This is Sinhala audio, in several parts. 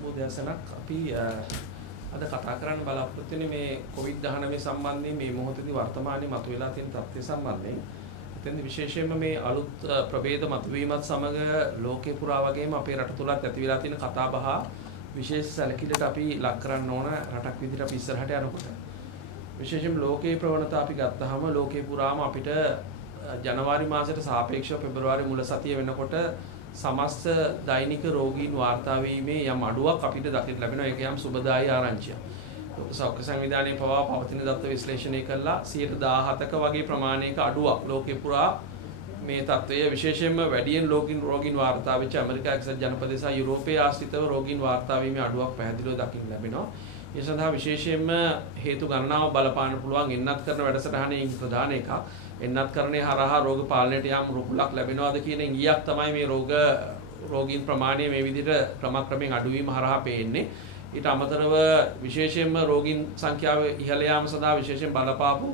සුබෝදයසනක් අපි අද කතා කරන්න බලාපොරොත්තු වෙන්නේ මේ COVID-19 සම්බන්ධයෙන් මේ මොහොතේදී වර්තමානයේ මතුවලා තියෙන තත්ත්වය සම්බන්ධයෙන්. එතෙන්දී විශේෂයෙන්ම මේ අලුත් ප්‍රභේද මතුවීමත් සමග ලෝකේ පුරා වගේම අපේ රට තුලත් ඇති වෙලා තියෙන කතාබහ විශේෂ සැලකිල්ලට අපි ලක් කරන්න ඕන රටක් විදිහට අපි ඉස්සරහට යනකොට. විශේෂයෙන්ම ලෝකේ ප්‍රවණතා අපි ගත්තාම ලෝකේ පුරාම අපිට ජනවාරි මාසයට සාපේක්ෂව පෙබරවාරි මුල සතිය වෙනකොට සමස්ත දෛනික රෝගීන් වාර්තා වීමේ යම් අඩුවක් අපිට දකින්න ලැබෙනවා. ඒක යම් සුබදායි ආරංචියක්. ලෝක සෞඛ්‍ය සංවිධානයේ පවා පවතින දත්ත විශ්ලේෂණය කළා 17%ක වගේ ප්‍රමාණයක අඩුවක් ලෝකේ පුරා මේ තත්ත්වය විශේෂයෙන්ම වැඩියෙන් රෝගීන් වාර්තා වෙච්ච ඇමරිකා එක්සත් ජනපදයේ සහ යුරෝපයේ ආශ්‍රිතව රෝගීන් වාර්තා වීමේ අඩුවක් පැහැදිලිව දකින්න ලැබෙනවා. ඒ සඳහා විශේෂයෙන්ම හේතු ගණනාව බලපාන්න පුළුවන් එන්නත් කරන වැඩසටහනේ ප්‍රධාන එකක්. එන්නත් කරන්නේ හරහා රෝග පාලනයට යම් රුකුලක් ලැබෙනවාද කියන ඉඟියක් තමයි මේ රෝගීන් ප්‍රමාණය මේ විදිහට ක්‍රමක්‍රමයෙන් අඩුවීම හරහා පේන්නේ. ඊට අමතරව විශේෂයෙන්ම රෝගීන් සංඛ්‍යාව ඉහළ යාම සඳහා විශේෂයෙන් බලපාපු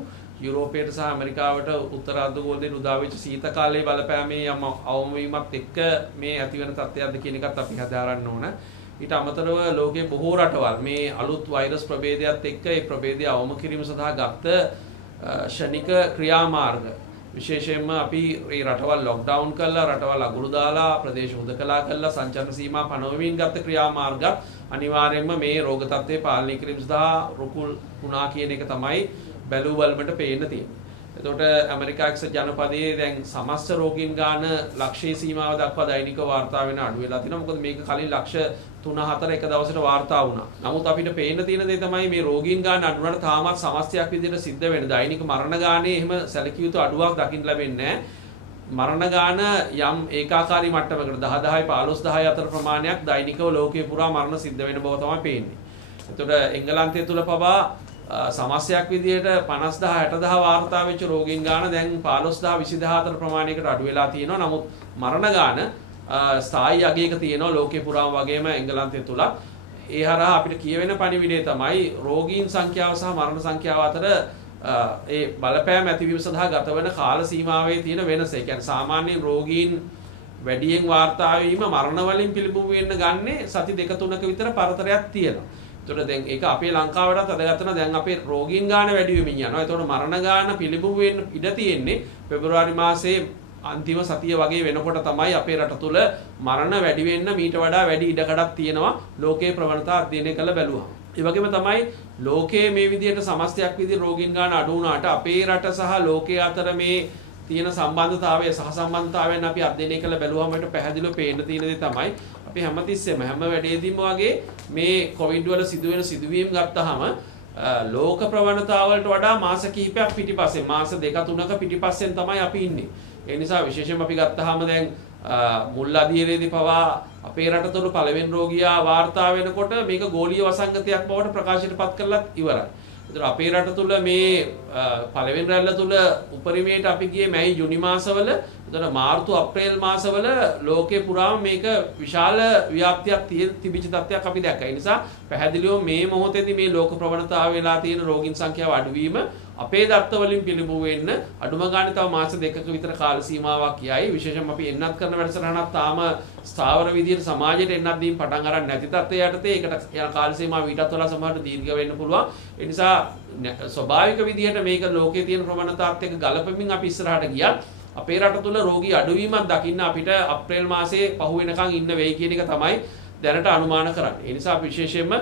යුරෝපයට සහ ඇමරිකාවට උත්තර අර්ධගෝලයේ උදා වෙච්ච සීත කාලයේ බලපෑමේ යම් අවම වීමත් එක්ක මේ ඇතිවන තත්ත්වයක්ද කියන එකත් අපි හදාරන්න ඕන. ඊට අමතරව ලෝකයේ බොහෝ රටවල් මේ අලුත් වෛරස් ප්‍රභේදයත් එක්ක ඒ ප්‍රභේදය අවම කිරීම සඳහා ගත්ත ශනික ක්‍රියාමාර්ග විශේෂයෙන්ම අපි මේ රටවල් ලොක්ඩවුන් කළා, රටවල් අගුරු දාලා, ප්‍රදේශ හුදකලා කළා, සංචාරන සීමා පනවමින් ගත්ත ක්‍රියාමාර්ග අනිවාර්යයෙන්ම මේ රෝග තත්ත්වය පාලනය කිරීම සඳහා රුකුල් වුණා කියන එක තමයි බැලූ බලමට පේන්න තියෙන්නේ. එතකොට ඇමරිකා එක්සත් ජනපදයේ දැන් සමස්ත රෝගීන් ගාන ලක්ෂයේ සීමාව දක්වා දෛනික වාර්තා වෙන අඩු වෙලා තිනවා. මොකද මේක කලින් ලක්ෂ 3-4 එක දවසට වාර්තා වුණා. නමුත් අපිට පේන්න තියෙන දේ තමයි මේ රෝගීන් ගාන අඩු වුණාට තාමත් සමස්තයක් විදිහට සිද්ධ වෙන දෛනික මරණ ගානේ එහෙම සැලකිය යුතු අඩුවක් දකින්න ලැබෙන්නේ නැහැ. මරණ ගාන යම් ඒකාකාරී මට්ටමකට 10 15 අතර ප්‍රමාණයක් දෛනිකව ලෝකයේ පුරා මරණ සිද්ධ වෙන බව තමයි පේන්නේ. එතකොට එංගලන්තය තුල පවා සමස්තයක් විදිහට 50000 60000 වාර්තා වෙච්ච රෝගීන් ගාන දැන් 15000 20000 අතර ප්‍රමාණයකට අඩු වෙලා තියෙනවා. නමුත් මරණ ගාන ස්ථායි අගයක තියෙනවා ලෝකේ පුරාම වගේම එංගලන්තය තුල. ඒ හරහා අපිට කියවෙන පණිවිඩය තමයි රෝගීන් සංඛ්‍යාව සහ මරණ සංඛ්‍යාව අතර ඒ බලපෑම ඇතිවීම සඳහා ගත වෙන කාල සීමාවේ තියෙන වෙනස. ඒ කියන්නේ සාමාන්‍යයෙන් රෝගීන් වැඩියෙන් වාර්තා වීම මරණ වලින් පිළිබිඹු වෙන්න ගන්නේ සති 2-3ක විතර පරතරයක් තියෙනවා. එතකොට දැන් ඒක අපේ ලංකාවටත් අදගත්ත වෙනවා. දැන් අපේ රෝගීන් ගාන වැඩි වෙමින් යනවා. එතකොට මරණ ගාන පිළිබිඹු වෙන්න ඉඩ තියෙන්නේ පෙබරවාරි මාසයේ අන්තිම සතිය වගේ වෙනකොට තමයි අපේ රට තුල මරණ වැඩි වෙන්න මීට වඩා වැඩි ඉඩකඩක් තියෙනවා ලෝකයේ ප්‍රවණතා අධ්‍යයනය කළ බැලුවා. ඒ වගේම තමයි ලෝකයේ මේ විදිහට සමස්තයක් විදිහට රෝගීන් ගාන අඩු වුණාට අපේ රට සහ ලෝකයේ අතර මේ තියෙන සම්බන්ධතාවය සහසම්බන්ධතාවයන් අපි අධ්‍යයනය කළ බැලුවම අපිට පැහැදිලිව පේන්න තියෙන දේ තමයි අපි හැමතිස්සෙම හැම වැඩේදීම වගේ මේ කොවිඩ් වල සිදුවෙන සිදුවීම් ගත්තාම ලෝක ප්‍රවණතාවලට වඩා මාස කිහිපයක් පිටිපස්සේ මාස 2-3ක පිටිපස්සෙන් තමයි අපි ඉන්නේ. ඒ නිසා විශේෂයෙන්ම අපි ගත්තාම දැන් මුල් අධීරයේදී පවා අපේ රට තුළ පළවෙනි රෝගියා වාර්තා වෙනකොට මේක ගෝලීය වසංගතයක් බවට ප්‍රකාශයටපත් කරලත් ඉවරයි. ඒතර අපේ රට තුළ මේ පළවෙනි රැල්ල තුළ උපරිමයට අපි ගියේ මැයි ජුනි මාසවල. ඒතර මාර්තු අප්‍රේල් මාසවල ලෝකේ පුරාම මේක විශාල ව්‍යාප්තියක් තිබිච්ච තත්ත්වයක් අපි දැක්කා. ඒ නිසා පැහැදිලිව මේ මොහොතේදී මේ ලෝක ප්‍රවණතාව වෙලා තියෙන රෝගීන් සංඛ්‍යාව අඩුවීම අපේ දත්ත වලින් පිළිබිඹු වෙන්න අඩුම ගානේ තව මාස 2ක විතර කාල සීමාවක් යයි. විශේෂයෙන්ම අපි එන්නත් කරන වැඩසටහනක් තාම ස්ථාවර විදිහට සමාජයට එන්නත් දීම් පටන් ගන්න නැති තත්ත්වයට ඒකට යන කාල සීමාව ඊටත් වඩා සමහරට දීර්ඝ වෙන්න පුළුවන්. ඒ නිසා ස්වභාවික විදිහට මේක ලෝකයේ තියෙන ප්‍රවණතාවත් එක්ක ගලපමින් අපි ඉස්සරහට ගියත් අපේ රට තුල රෝගී අඩුවීමක් දකින්න අපිට අප්‍රේල් මාසයේ පහු වෙනකන් ඉන්න වෙයි කියන එක තමයි දැනට අනුමාන කරන්නේ. ඒ නිසා විශේෂයෙන්ම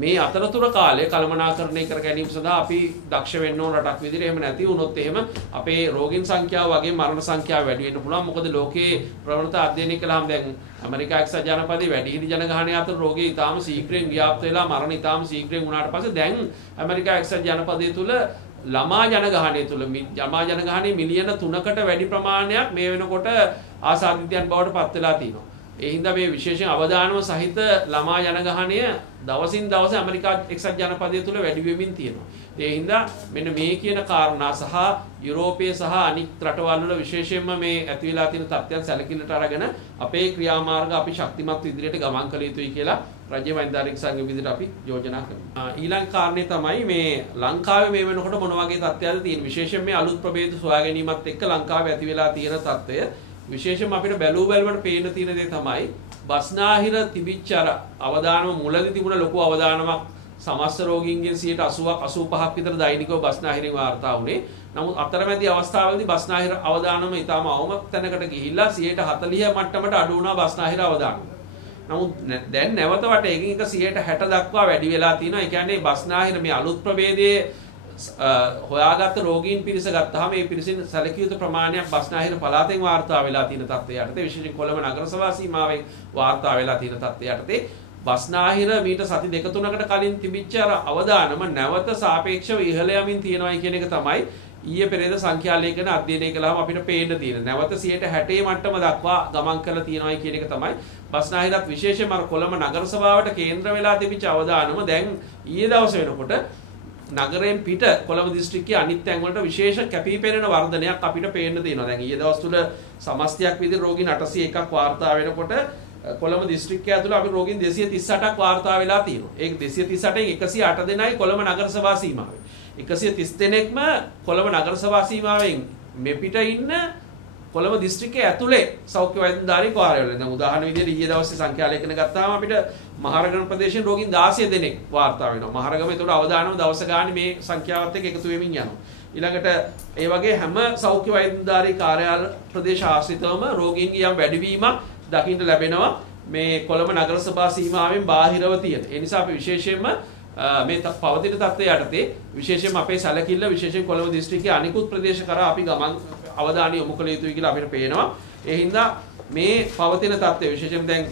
මේ අතරතුර කාලය කළමනාකරණය කර ගැනීම සඳහා අපි දක්ෂ වෙන්න ඕන රටක් විදිහට. එහෙම නැති වුණොත් එහෙම අපේ රෝගීන් සංඛ්‍යාව වගේ මරණ සංඛ්‍යාව වැඩි වෙන්න පුළුවන්. මොකද ලෝකයේ ප්‍රවණතා අධ්‍යයනය කළාම දැන් ඇමරිකා එක්සත් ජනපදයේ වැඩිහිටි ජනගහනය අතර රෝගී ඉතාම ශීඝ්‍රයෙන් ව්‍යාප්ත වෙලා මරණ ඉතාම ශීඝ්‍රයෙන් වුණාට පස්සේ දැන් ඇමරිකා එක්සත් ජනපදයේ තුල ළමා ජනගහනය තුල මිලියන 3කට වැඩි ප්‍රමාණයක් මේ වෙනකොට ආසාදිතයන් බවට පත් වෙලා තියෙනවා. ඒ හින්දා මේ විශේෂයෙන් අවධානම සහිත ළමා ජනගහනය දවසින් දවස ඇමරිකා එක්සත් ජනපදයේ තුල වැඩි වෙමින් තියෙනවා. ඒ හින්දා මෙන්න මේ කියන කාරණා සහ යුරෝපයේ සහ අනිත් රටවල් වල විශේෂයෙන්ම මේ ඇති වෙලා තියෙන තත්ත්වයන් සැලකිලිට අරගෙන අපේ ක්‍රියාමාර්ග අපි ශක්තිමත් විදිහට ගමන් කළ යුතුයි කියලා රජ්‍ය වෛද්‍යාරික සංඝ විදිහට අපි යෝජනා කරනවා. ඊළඟ කාරණේ තමයි මේ ලංකාවේ මේ වෙනකොට මොන වගේ තත්ත්වයක්ද තියෙන්නේ. විශේෂයෙන් මේ අලුත් ප්‍රභේද සොයා ගැනීමත් එක්ක ලංකාවේ ඇති වෙලා තියෙන තත්ත්වය විශේෂයෙන්ම අපිට බැලුවලට පේන තියෙන දේ තමයි බස්නාහිර තිබිච්ච අර අවදානම මුලදී තිබුණ ලොකු අවදානමක් සමස්ත රෝගීන්ගෙන් 80%ක් 85ක් විතර දෛනිකව බස්නාහිරින් වාර්තා වුණේ. නමුත් අතරමැදි අවස්ථාවලදී බස්නාහිර අවදානම ඊටම අවම තැනකට ගිහිල්ලා 40% මට්ටමට අඩු වුණා බස්නාහිර අවදානම. නමුත් දැන් නැවත වටේකින් එක 60 දක්වා වැඩි වෙලා තියෙනවා. ඒ කියන්නේ බස්නාහිර මේ අලුත් ප්‍රභේදයේ හොයාගත්ත රෝගීන් පිරිස ගත්තාම මේ පිරිසින් සැලකිය යුතු ප්‍රමාණයක් බස්නාහිර පළාතෙන් වාර්තා වෙලා තියෙන තත්ත්වයට යටතේ විශේෂයෙන් කොළඹ නගර සභා සීමාවෙන් වාර්තා වෙලා තියෙන තත්ත්වයට යටතේ බස්නාහිර මීට සති දෙක තුනකට කලින් තිබිච්ච අර අවදානම නැවත සාපේක්ෂව ඉහළ යමින් තියෙනවායි කියන එක තමයි ඊයේ පෙරේද සංඛ්‍යා ලේඛන අධ්‍යයනය කළාම අපිට පේන්න තියෙන. නැවත 60 මට්ටම දක්වා ගමන් කරලා තියෙනවායි කියන එක තමයි බස්නාහිරත් විශේෂයෙන්ම අර කොළඹ නගර සභාවට කේන්ද්‍ර වෙලා තිබිච්ච අවදානම දැන් ඊයේ දවසේ වෙනකොට නගරයෙන් පිට කොළඹ දිස්ත්‍රික්කයේ අනිත් තැන් වලට විශේෂ කැපිපෙනෙන වර්ධනයක් අපිට පේන්න තියෙනවා. දැන් ඊයේ දවස් තුල සමස්තයක් විදිහට රෝගීන් 801ක් වාර්තා වෙනකොට කොළඹ දිස්ත්‍රික්කය ඇතුළේ අපි රෝගීන් 238ක් වාර්තා වෙලා තියෙනවා. ඒ 238න් 108 දෙනයි කොළඹ නගර සභා සීමාවේ. 130 දෙනෙක්ම කොළඹ නගර සභා සීමාවෙන් මෙපිට ඉන්න කොළඹ දිස්ත්‍රික්කයේ ඇතුලේ සෞඛ්‍ය වෛද්‍යධාරී කාර්යාලවල. දැන් උදාහරණ විදිහට ඊයේ දවසේ සංඛ්‍යා ලේඛන ගත්තාම අපිට මහරගම ප්‍රදේශයෙන් රෝගීන් 16 දෙනෙක් වාර්තා වෙනවා. මහරගම ඒතකොට අවදානම දවස ගානේ මේ සංඛ්‍යාවත් එක්ක එකතු වෙමින් යනවා. ඊළඟට ඒ වගේ හැම සෞඛ්‍ය වෛද්‍යධාරී කාර්යාල ප්‍රදේශ ආශ්‍රිතවම රෝගීන්ගේ යම් වැඩිවීමක් දකින්න ලැබෙනවා මේ කොළඹ නගර සභා සීමාවෙන් බාහිරව තියෙන. ඒ නිසා අපි විශේෂයෙන්ම මේ පවතින තත්ත්වයට යටතේ විශේෂයෙන්ම අපේ සැලකිල්ල විශේෂයෙන් කොළඹ දිස්ත්‍රික්කයේ අනිකුත් ප්‍රදේශ කරා අපි ගමන් අවධානය යොමු කළ යුතුයි කියලා අපිට පේනවා. ඒ හින්දා මේ පවතින තත්ත්වය විශේෂයෙන් දැන්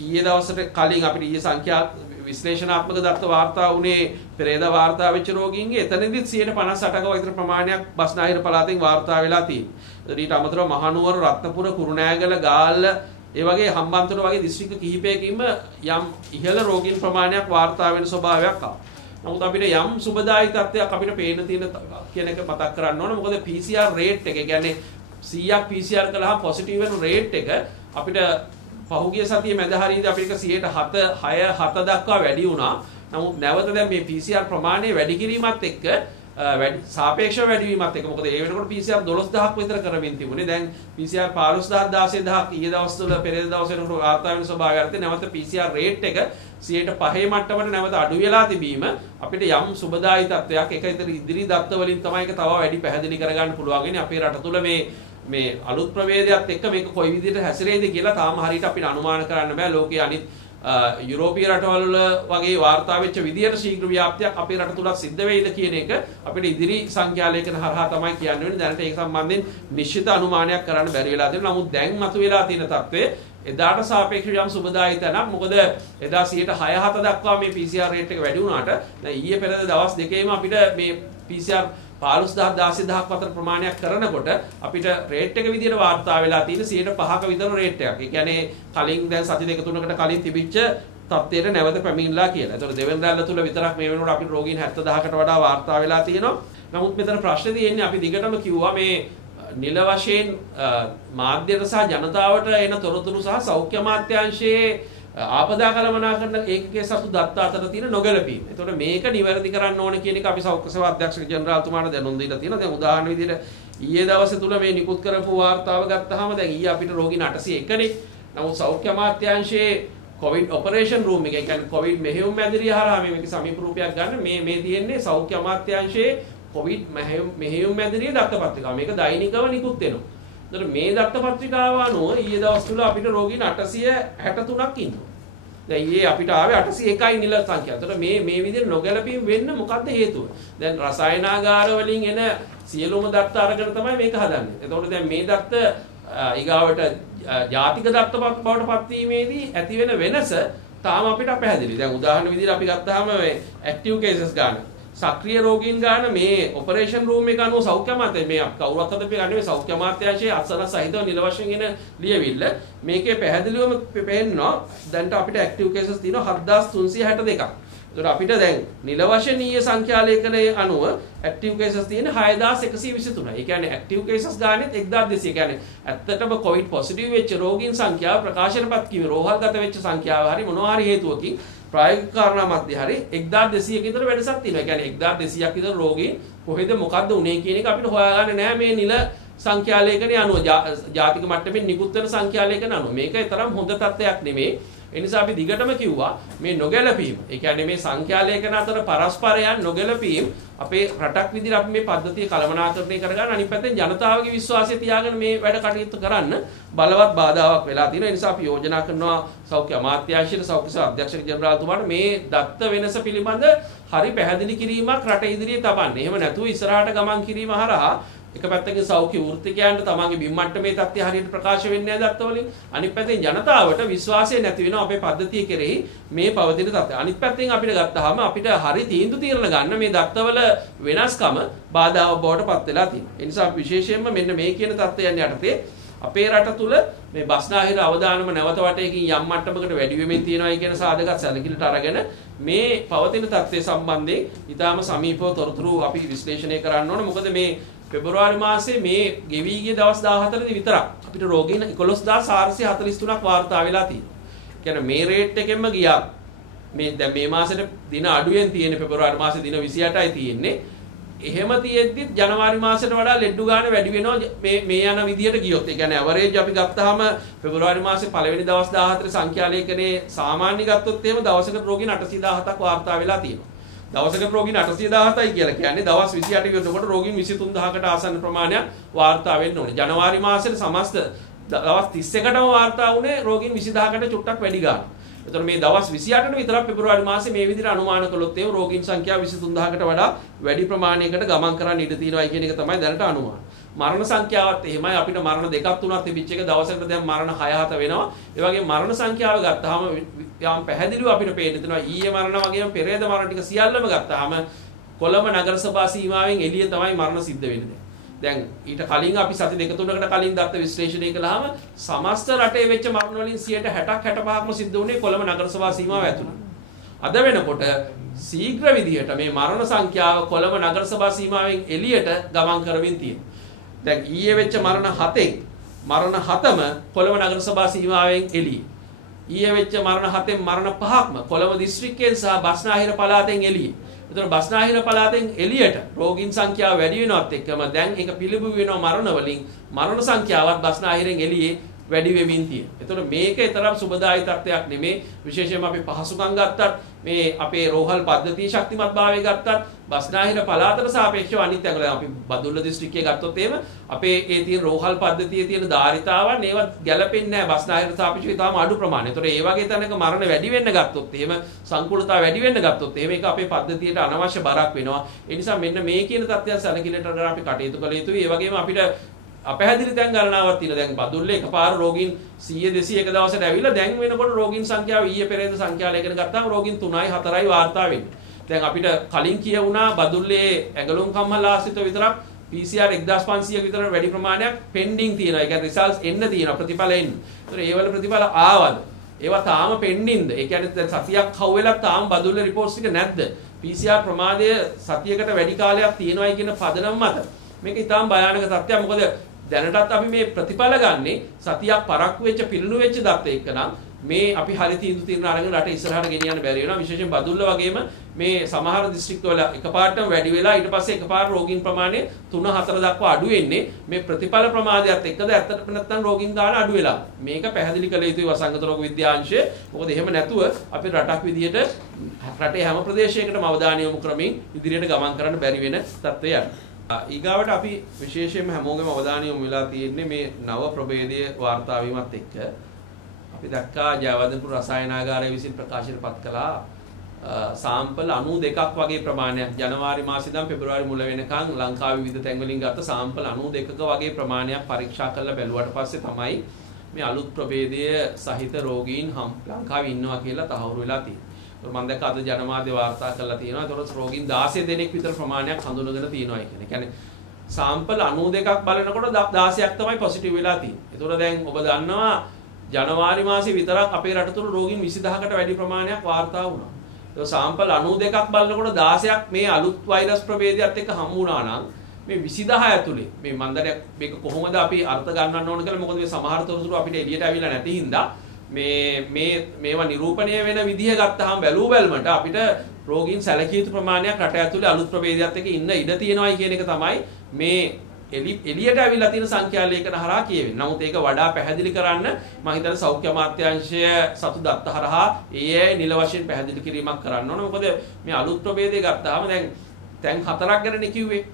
ඊයේ දවසට කලින් අපිට ඊයේ සංඛ්‍යා විශ්ලේෂණාත්මක දත්ත වාර්තා වුණේ පෙරේදා වාර්තා වෙච්ච රෝගීන්ගේ එතනදිත් 58ක විතර ප්‍රමාණයක් බස්නාහිර පළාතෙන් වාර්තා වෙලා තියෙනවා. ඊට අමතරව මහනුවර, රත්නපුර, කුරුණෑගල, ගාල්ල ඒ වගේ හම්බන්තොට වගේ දිස්ත්‍රික්ක කිහිපයකින්ම යම් ඉහළ රෝගීන් ප්‍රමාණයක් වාර්තා වෙන ස්වභාවයක් ආවා. නමුත් අපිට යම් සුබදායි තත්ත්වයක් අපිට පේන්න තියෙන කියන එක මතක් කරන්න ඕන. මොකද PCR රේට් එක, කියන්නේ 100ක් PCR කළාම පොසිටිව් වෙන රේට් එක අපිට පහුගිය සතියේ මැද හරියදී අපිට 7 දක්වා වැඩි වුණා. නමුත් නැවත දැන් මේ PCR ප්‍රමාණය වැඩි කිරීමත් එක්ක සාපේක්ෂව වැඩිවීමත් එක. මොකද ඒ වෙනකොට PCR 12000ක් විතර කරමින් තිබුණේ. දැන් PCR 15000 16000ක් ඊයේ දවස් වල පෙරේද දවස් වෙනකොට වාර්තා වෙන ස්වභාවයත් නැවත PCR රේට් එක 5% මට්ටමට නැවත අඩු වෙලා තිබීම අපිට යම් සුබදායි තත්වයක්. ඒක ඉදිරි දත්ත වලින් තමයි ඒක තව වැඩි පැහැදිලි කරගන්න පුළුවන් වෙන්නේ. අපේ රට තුල මේ අලුත් ප්‍රවේදයත් එක්ක මේක කොයි විදිහට හැසිරෙයිද කියලා තාම හරියට අපිට අනුමාන කරන්න බෑ. ලෝකයේ අනිත් යුරෝපීය රටවල් වල වගේ වාර්තා වෙච්ච විදියට ශීඝ්‍ර ව්‍යාප්තියක් අපේ රට තුලත් සිද්ධ වෙයිද කියන එක අපිට ඉදිරි සංඛ්‍යා ලේඛන හරහා තමයි කියන්න වෙන්නේ. දැනට ඒක සම්බන්ධයෙන් නිශ්චිත අනුමානයක් කරන්න බැරි වෙලා තියෙනවා. නමුත් දැන් මතුවලා තියෙන තත්ත්වය එදාට සාපේක්ෂව යම් සුබදායි තැනක්. මොකද එදා 6.6-7 දක්වා මේ PCR රේට් එක වැඩි වුණාට දැන් ඊයේ පෙරේද දවස් දෙකේම අපිට මේ PCR 15000 16000ක් අතර ප්‍රමාණයක් කරනකොට අපිට රේට් එක විදියට වාර්තා වෙලා තියෙන 5%ක විතර රේට් එකක්. ඒ කියන්නේ කලින් දැන් සති දෙක තුනකට කලින් තිබිච්ච තත්ත්වයට නැවත පැමිණලා කියලා. ඒතකොට දෙවෙනි රැල්ල තුල විතරක් මේ වෙනකොට අපිට රෝගීන් 70000කට වඩා වාර්තා වෙලා තියෙනවා. නමුත් මෙතන ප්‍රශ්නේ තියෙන්නේ අපි දිගටම කිව්වා මේ නිල වශයෙන් මාධ්‍යට සහ ජනතාවට එන තොරතුරු සහ සෞඛ්‍ය අමාත්‍යාංශයේ ආපදා කළමනාකරන ඒකකයේ සතු දත්ත අතර තියෙන නොගැලපීම. ඒතකොට මේක නිවැරදි කරන්න ඕන කියන එක අපි සෞඛ්‍ය සේවා අධ්‍යක්ෂක ජෙනරාල්තුමාට දැනුම් දීලා තියෙනවා. දැන් උදාහරණ විදිහට ඊයේ දවසේ තුල මේ නිකුත් කරපු වාර්තාව ගත්තාම දැන් ඊයේ අපිට රෝගීන් 801නේ. නමුත් සෞඛ්‍ය අමාත්‍යාංශයේ කොවිඩ් ඔපරේෂන් රූම් එක, ඒ කියන්නේ කොවිඩ් මෙහෙයුම් මැදිරිය හරහා මේක සමීප රූපයක් ගන්න මේ තියෙන්නේ සෞඛ්‍ය අමාත්‍යාංශයේ කොවිඩ් මෙහෙයුම් මැදිරිය දත්තපත්‍රිකාව. මේක දෛනිකව නිකුත් වෙනවා. ඒතර මේ දත්තපත්‍රිකාව අනුව ඊයේ දවස් තුල අපිට රෝගීන් 863ක් ඉන්නවා. දැන් ඊයේ අපිට ආවේ 801යි නිල සංඛ්‍යාව. ඒතර මේ විදිහට නොගැලපීම් වෙන්න මොකද්ද හේතුව? දැන් රසායනාගාර වලින් එන සියලුම දත්ත අරගෙන තමයි මේක හදන්නේ. එතකොට දැන් මේ දත්ත ඊගාවට ජාතික දත්ත බවට පත්වීමේදී ඇති වෙන වෙනස තාම අපිට පැහැදිලි. දැන් උදාහරණ විදිහට අපි ගත්තාම මේ ඇක්ටිව් කේසස් ගන්න. සක්‍රීය රෝගීන් ගන්න මේ ඔපරේෂන් රූම් එක අනුව සෞඛ්‍ය අමාත්‍යාංශය මේ කවුරුත් හදපේ ගන්නේ සෞඛ්‍ය අමාත්‍යාංශයේ අත්සන සහිතව නිල වශයෙන් එන ලියවිල්ල මේකේ පැහැදිලිවම පෙන්නනවා. දැන්ට අපිට ඇක්ටිව් කේසස් තියෙනවා 7362ක්. ඒතර අපිට දැන් නිල වශයෙන් ඊයේ සංඛ්‍යා ලේඛනයේ අනුව ඇක්ටිව් කේසස් තියෙන 6123යි. ඒ කියන්නේ ඇක්ටිව් කේසස් ගන්නෙත් 1200. ඒ කියන්නේ ඇත්තටම කොවිඩ් පොසිටිව් වෙච්ච රෝගීන් සංඛ්‍යාව ප්‍රකාශනපත් කිව්වේ රෝහල්ගත වෙච්ච සංඛ්‍යාව හරි මොනවා හරි හේතුවකින් ප්‍රායෝගික කාරණා මැද හරි 1200ක විතර වැඩසක් තියෙනවා. ඒ කියන්නේ 1200ක් විතර රෝගීන් කොහෙද මොකද්ද උනේ කියන එක අපිට හොයාගන්න නැහැ මේ නිල සංඛ්‍යාලේඛනය අනුව ජාතික මට්ටමින් නිකුත් වෙන සංඛ්‍යාලේඛන අනුව මේක තරම් හොඳ තත්ත්වයක් නෙමෙයි. ඒ නිසා අපි දිගටම කිව්වා මේ නොගැලපීම. ඒ කියන්නේ මේ සංඛ්‍යාලේඛන අතර පරස්පරයන් නොගැලපීම අපේ රටක් විදිහට අපි මේ පද්ධතිය කළමනාකරණය කරගන්න අනිත් පැත්තෙන් ජනතාවගේ විශ්වාසය තියාගෙන මේ වැඩ කටයුතු කරන්න බලවත් බාධාවක් වෙලා තියෙනවා. ඒ නිසා අපි යෝජනා කරනවා සෞඛ්‍ය අමාත්‍යාංශයට සෞඛ්‍ය අධ්‍යක්ෂක ජනරාල්තුමාට මේ දත්ත වෙනස පිළිබඳ හරි පැහැදිලි කිරීමක් රට ඉදිරියේ තබන්න. එහෙම නැතුව ඉස්සරහට ගමන් කිරීම හරහා එක පැත්තකින් සෞඛ්‍ය වෘත්තිකයන්ට තමන්ගේ බිම් මට්ටමේ තත්ත්වය හරියට ප්‍රකාශ වෙන්නේ නැහැ දත්තවලින්. අනිත් පැත්තෙන් ජනතාවට විශ්වාසය නැති වෙනවා අපේ පද්ධතිය කෙරෙහි මේ පවතින තත්ත්වය. අනිත් පැත්තෙන් අපිට ගත්තාම අපිට හරි තීන්දුව తీරන ගන්න මේ දත්තවල වෙනස්කම බාධාවක් බවට පත් වෙලා තියෙනවා. ඒ නිසා විශේෂයෙන්ම මෙන්න මේ කියන තත්ත්වයන් යටතේ අපේ රට තුල මේ බස්නාහිර අවදානම නැවත වටයකින් යම් මට්ටමකට වැඩි වෙමින් තියෙනවායි කියන සාධකත් සැලකිලිට අරගෙන මේ පවතින තත්ත්වය සම්බන්ධයෙන් ඊටාම සමීපව තොරතුරු අපි විශ්ලේෂණය කරන්න ඕන. මොකද මේ පෙබරවාරි මාසේ මේ ගෙවි ගිය දවස් 14 දී විතරක් අපිට රෝගීන් 11443ක් වාර්තා වෙලා තියෙනවා. කියන්නේ මේ රේට් එකෙන්ම ගියා මේ දැන් මේ මාසෙට දින අඩුවෙන් තියෙන පෙබරවාරි මාසේ දින 28යි තියෙන්නේ. එහෙම තියෙද්දිත් ජනවාරි මාසෙට වඩා ලෙඩ්ඩු ගන්න වැඩි වෙනවා මේ යන විදියට ගියොත්. ඒ කියන්නේ ඇවරේජ් අපි ගත්තාම පෙබරවාරි මාසේ පළවෙනි දවස් 14 සංඛ්‍යාලේඛනයේ සාමාන්‍ය ගත්තොත් එහෙම දවසකට රෝගීන් 817ක් වාර්තා වෙලා තියෙනවා. දවසකට රෝගීන් 817යි කියලා කියන්නේ දවස් 28 වෙනකොට රෝගීන් 23000කට ආසන්න ප්‍රමාණයක් වාර්තා වෙන්න ඕනේ. ජනවාරි මාසයේ සමස්ත දවස් 31ටම වාර්තා වුණේ රෝගීන් 20000කට චුට්ටක් වැඩි ගන්න. එතකොට මේ දවස් 28ට විතරක් පෙබරවාරි මාසේ මේ විදිහට අනුමාන කළොත් එහෙම රෝගීන් සංඛ්‍යාව 23000කට වඩා වැඩි ප්‍රමාණයකට ගමන් කරන්න ඉඩ තියෙනවා කියන එක තමයි දැනට අනුමාන. මරණ සංඛ්‍යාවත් එහෙමයි අපිට මරණ දෙකක් තුනක් තිබිච්ච එක දවසකට දැන් මරණ 6-7 වෙනවා. ඒ වගේ මරණ සංඛ්‍යාව ගත්තාම යම් පැහැදිලිව අපිට පේන්න තියෙනවා ඊයේ මරණ වගේම පෙරේද මරණ ටික සියල්ලම ගත්තාම කොළඹ නගර සභා සීමාවෙන් එළිය තමයි මරණ සිද්ධ වෙන්නේ. දැන් ඊට කලින් අපි සති දෙක තුනකට කලින් දත්ත විශ්ලේෂණය කළාම සමස්ත රටේ වෙච්ච මරණ වලින් 60%ක් 65%ක්ම සිද්ධ වුණේ කොළඹ නගර සභා සීමාව ඇතුළේ. අද වෙනකොට ශීඝ්‍ර විදිහට මේ මරණ සංඛ්‍යාව කොළඹ නගර සභා සීමාවෙන් එළියට ගමන් කරමින් තියෙනවා. දැන් ඊයේ වෙච්ච මරණ 7ම කොළඹ නගර සභා සීමාවෙන් එළියේ. ඊයේ වෙච්ච මරණ 7න් මරණ 5ක්ම කොළඹ දිස්ත්‍රික්කයෙන් සහ බස්නාහිර පළාතෙන් එළියේ. ඒතර බස්නාහිර පළාතෙන් එළියට රෝගීන් සංඛ්‍යාව වැඩි වෙනවත් එක්කම දැන් ඒක පිළිබිඹු වෙනවා මරණ වලින් මරණ සංඛ්‍යාවත් බස්නාහිරෙන් එළියේ වැඩි වෙමින් තියෙනවා. ඒතකොට මේක තරම් සුබදායී තත්ත්වයක් නෙමේ. විශේෂයෙන්ම අපි පහසුකම් ගත්තත් මේ අපේ රෝහල් පද්ධතිය ශක්තිමත්භාවය ගත්තත් බස්නාහිර පළාතට සාපේක්ෂව අනිත් ඇඟවල අපි බදුල්ල දිස්ත්‍රික්කයේ ගත්තොත් එහෙම අපේ ඒ තියෙන රෝහල් පද්ධතියේ තියෙන ධාරිතාවන් ඒවත් ගැලපෙන්නේ නැහැ බස්නාහිරට සාපේක්ෂව ඉතාම අඩු ප්‍රමාණයක්. ඒතකොට ඒ වගේ තැනක මරණ වැඩි වෙන්න ගත්තොත් එහෙම සංකූලතාව වැඩි වෙන්න ගත්තොත් එහෙම ඒක අපේ පද්ධතියට අනවශ්‍ය බරක් වෙනවා. ඒ නිසා මෙන්න මේ කියන තත්ත්වයන් සැලකිලිට අරගෙන අපි කටයුතු කළ යුතුයි. ඒ වගේම අපිට අපහැදිලි තැන් ගණනාවක් තියෙනවා. දැන් බදුල්ලේ එකපාර රෝගීන් 100 200 එක දවසට ඇවිල්ලා දැන් වෙනකොට රෝගීන් සංඛ්‍යාව ඊයේ පෙරේද සංඛ්‍යාලයකට ගත්තාම රෝගීන් 3යි 4යි වාර්තා වෙන්නේ. දැන් අපිට කලින් කියවුණා බදුල්ලේ ඇඟලුම් කම්මල් ආශ්‍රිත විතරක් PCR 1500 විතර වැඩි ප්‍රමාණයක් පෙන්ඩින් තියෙනවා. ඒ කියන්නේ රිසල්ට්ස් එන්න තියෙනවා ප්‍රතිඵල එන්න. ඒතර ඒ වල ප්‍රතිඵල ආවද? ඒවා තාම පෙන්ඩින්ද? ඒ කියන්නේ දැන් සතියක් හවු වෙලා තාම බදුල්ලේ රිපෝට්ස් ටික නැද්ද? PCR ප්‍රමාදය සතියකට වැඩි කාලයක් තියෙනවායි කියන පදනම මත මේක ඊටාම් භයානක තත්ත්වයක්. මොකද දැනටත් අපි මේ ප්‍රතිඵල ගන්නේ සතියක් පරක්කු වෙච්ච පිළිණු වෙච්ච දත්ත එක්ක නම් මේ අපි හරි තීන්දුව తీරන අරගෙන රට ඉස්සරහට ගෙනියන්න බැරි වෙනවා. විශේෂයෙන් බදුල්ල වගේම මේ සමහර දිස්ත්‍රික්කවල එකපාරටම වැඩි වෙලා ඊට පස්සේ එකපාර රෝගීන් ප්‍රමාණය 3-4 දක්වා අඩු වෙන්නේ මේ ප්‍රතිඵල ප්‍රමාදයත් එක්කද ඇත්තටම නැත්නම් රෝගීන් ගාන අඩු වෙලා. මේක පැහැදිලි කළ යුතුයි වසංගත රෝග විද්‍යාංශය. මොකද එහෙම නැතුව අපි රටක් විදියට රටේ හැම ප්‍රදේශයකටම අවධානය යොමු කරමින් ඉදිරියට ගමන් කරන්න බැරි වෙන තත්ත්වයක්. ඊගාවට අපි විශේෂයෙන්ම හැමෝගෙම අවධානය යොමු වෙලා තියෙන්නේ මේ නව ප්‍රභේදයේ වාර්තා වීමත් එක්ක අපි දැක්කා ජයවර්ධනපුර රසායනාගාරය විසින් ප්‍රකාශයට පත් කළා සාම්පල් 92ක් වගේ ප්‍රමාණයක් ජනවාරි මාසේ ඉඳන් පෙබරවාරි මුල වෙනකන් ලංකාවේ විවිධ තැන් වලින් ගත්ත සාම්පල් 92ක වගේ ප්‍රමාණයක් පරීක්ෂා කරලා බැලුවට පස්සේ තමයි මේ අලුත් ප්‍රභේදයේ සහිත රෝගීන් ලංකාවේ ඉන්නවා කියලා තහවුරු වෙලා තියෙන්නේ. මම දැක්ක අද ජනමාධ්‍ය වාර්තා කරලා තියෙනවා. ඒතකොට රෝගීන් 16 දෙනෙක් විතර ප්‍රමාණයක් හඳුනගෙන තියෙනවා කියන්නේ. කියන්නේ සාම්පල් 92ක් බලනකොට 16ක් තමයි පොසිටිව් වෙලා තියෙන්නේ. ඒතකොට දැන් ඔබ දන්නවා ජනවාරි මාසේ විතරක් අපේ රට තුල රෝගීන් 20000කට වැඩි ප්‍රමාණයක් වාර්තා වුණා. ඒක සාම්පල් 92ක් බලනකොට 16ක් මේ අලුත් වෛරස් ප්‍රභේදයත් එක්ක හමු වුණා නම් මේ 20000 ඇතුලේ මේ මන්දරයක් මේක කොහොමද අපි අර්ථ ගන්නන්න ඕන කියලා මොකද මේ සමහර තොරතුරු අපිට එළියට අවිලා නැති හින්දා මේවා නිරූපණය වෙන විදිහ ගත්තාම බැලූ බැලමට අපිට රෝගීන් සැලකිය යුතු ප්‍රමාණයක් රට ඇතුලේ අලුත් ප්‍රභේදයත් එක්ක ඉන්න ඉඩ තියෙනවායි කියන එක තමයි මේ එළියට ඇවිල්ලා තියෙන සංඛ්‍යා ලේඛන හරහා කියවෙන්නේ. නමුත් ඒක වඩා පැහැදිලි කරන්න මම හිතන්නේ සෞඛ්‍ය අමාත්‍යාංශය සතු දත්ත හරහා ඒ නිල වශයෙන් පැහැදිලි කිරීමක් කරන්න ඕන. මොකද මේ අලුත් ප්‍රභේදය ගත්තාම දැන් 4ක් ගැනනේ කිව්වේ.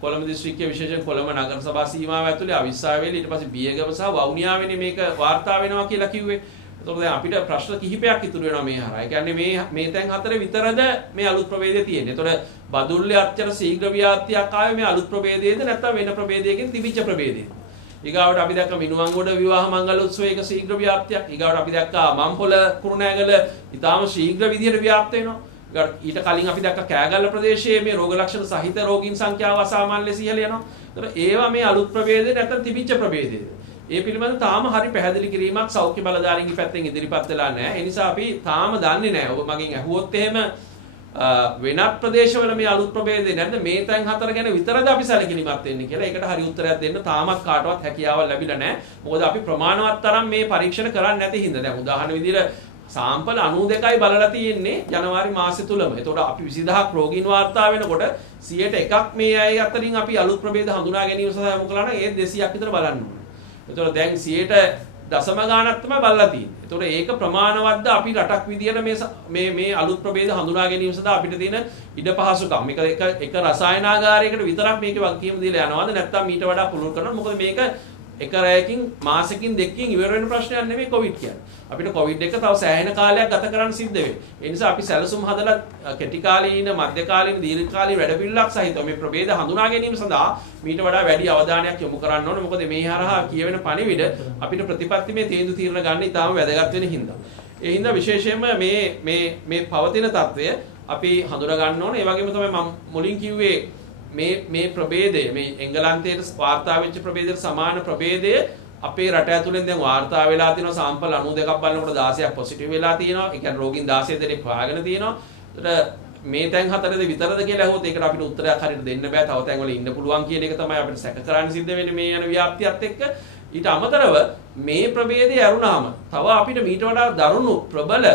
කොළඹ දිස්ත්‍රික්කයේ විශේෂයෙන් කොළඹ නගර සභා සීමාව ඇතුලේ අවිස්සාවේලි ඊට පස්සේ බියගම සහ වවුනියාවේනේ මේක වාර්තා වෙනවා කියලා කිව්වේ. ඒතකොට දැන් අපිට ප්‍රශ්න කිහිපයක් ඉතුරු වෙනවා මේ හරහා. ඒ කියන්නේ මේ තැන් හතරේ විතරද මේ අලුත් ප්‍රභේදය තියෙන්නේ. ඒතකොට බදුල්ලේ අච්චර ශීඝ්‍ර ව්‍යාප්තියක් ආවේ මේ අලුත් ප්‍රභේදයේද නැත්නම් වෙන ප්‍රභේදයකින් තිබිච්ච ප්‍රභේදයේද? ඊගාවට අපි දැක්ක මිනුවන්ගොඩ විවාහ මංගල උත්සවයක ශීඝ්‍ර ව්‍යාප්තියක්. ඊගාවට අපි දැක්කා මම්පොළ කුරුණෑගල ඊටාම ශීඝ්‍ර විදියට ව්‍යාප්ත වෙනවා. ඊට කලින් අපි දැක්ක කෑගල්ල ප්‍රදේශයේ මේ රෝග ලක්ෂණ සහිත රෝගීන් සංඛ්‍යාව අසාමාන්‍ය ලෙස ඉහළ යනවා. ඒතකොට ඒවා මේ අලුත් ප්‍රභේදේ නැත්නම් තිබිච්ච ප්‍රභේදේද? ඒ පිළිබඳව තාම හරි පැහැදිලි කිරීමක් සෞඛ්‍ය බලධාරීන්ගේ පැත්තෙන් ඉදිරිපත් වෙලා නැහැ. ඒ නිසා අපි තාම දන්නේ නැහැ. ඔබ මගෙන් අහුවොත් එහෙම වෙනත් ප්‍රදේශවල මේ අලුත් ප්‍රභේදේ නැද්ද මේ තැන් හතර ගැන විතරද අපි සැලකිලිමත් වෙන්නේ කියලා. ඒකට හරි උත්තරයක් දෙන්න තාමත් කාටවත් හැකියාවක් ලැබිලා නැහැ. මොකද අපි ප්‍රමාණවත් තරම් මේ පරීක්ෂණ කරන්නේ නැති හින්දා. දැන් උදාහරණ විදිහට සාම්පල් 92යි බලලා තියෙන්නේ ජනවාරි මාසෙ තුලම. එතකොට අපි 20000ක් රෝගීන් වාර්තා වෙනකොට 100%ක් මේ අය අතරින් අපි අලුත් ප්‍රභේද හඳුනා ගැනීම සඳහා යොමු කළා නම් ඒ 200ක් විතර බලන්න ඕනේ. එතකොට දැන් 100ට දශම ගාණක් තමයි බලලා තියෙන්නේ. එතකොට ඒක ප්‍රමාණවත්ද අපි රටක් විදියට මේ අලුත් ප්‍රභේද හඳුනා ගැනීම සඳහා අපිට තියෙන ඉඩ පහසුකම්. මේක එක රසායනාගාරයකට විතරක් මේකේ වගකීම දීලා යනවාද නැත්නම් ඊට වඩා පුළුල් කරනවද? මොකද මේක එක රැයකින් මාසෙකින් දෙකකින් ඉවර වෙන ප්‍රශ්නයක් නෙමෙයි කොවිඩ් කියන්නේ. අපිට කොවිඩ් එක තව සෑහෙන කාලයක් ගත කරන්න සිද්ධ වෙයි. ඒ නිසා අපි සැලසුම් හදලා කෙටි කාලීන, මධ්‍ය කාලීන, දීර්ඝ කාලීන වැඩපිළිවෙලක් සහිතව මේ ප්‍රභේද හඳුනා ගැනීම සඳහා මීට වඩා වැඩි අවධානයක් යොමු කරන්න ඕනේ. මොකද මේ හරහා කියවෙන පණිවිඩ අපිට ප්‍රතිපත්තිමේ තීන්දුව తీරන ගන්න ඉතාම වැදගත් වෙන හින්දා. ඒ හින්දා විශේෂයෙන්ම මේ පවතින తත්වය අපි හඳුනා ගන්න ඕනේ. ඒ වගේම තමයි මම මුලින් කිව්වේ මේ ප්‍රභේදය මේ එංගලන්තයේ වාර්තා වෙච්ච ප්‍රභේදයට සමාන ප්‍රභේදය අපේ රට ඇතුලෙන් දැන් වාර්තා වෙලා තියෙනවා. සාම්පල් 92ක් බලනකොට 16ක් පොසිටිව් වෙලා තියෙනවා. ඒ කියන්නේ රෝගීන් 16 දෙනෙක් හොයාගෙන තියෙනවා. ඒතර මේ තැන් හතරේද විතරද කියලා අහුවොත් ඒකට අපිට උත්තරයක් හරියට දෙන්න බෑ. තව තැන් වල ඉන්න පුළුවන් කියන එක තමයි අපිට සැක කරන්න සිද්ධ වෙන්නේ මේ යන ව්‍යාප්තියත් එක්ක. ඊට අමතරව මේ ප්‍රභේදය ඇරුණාම තව අපිට මීට වඩා දරුණු ප්‍රබල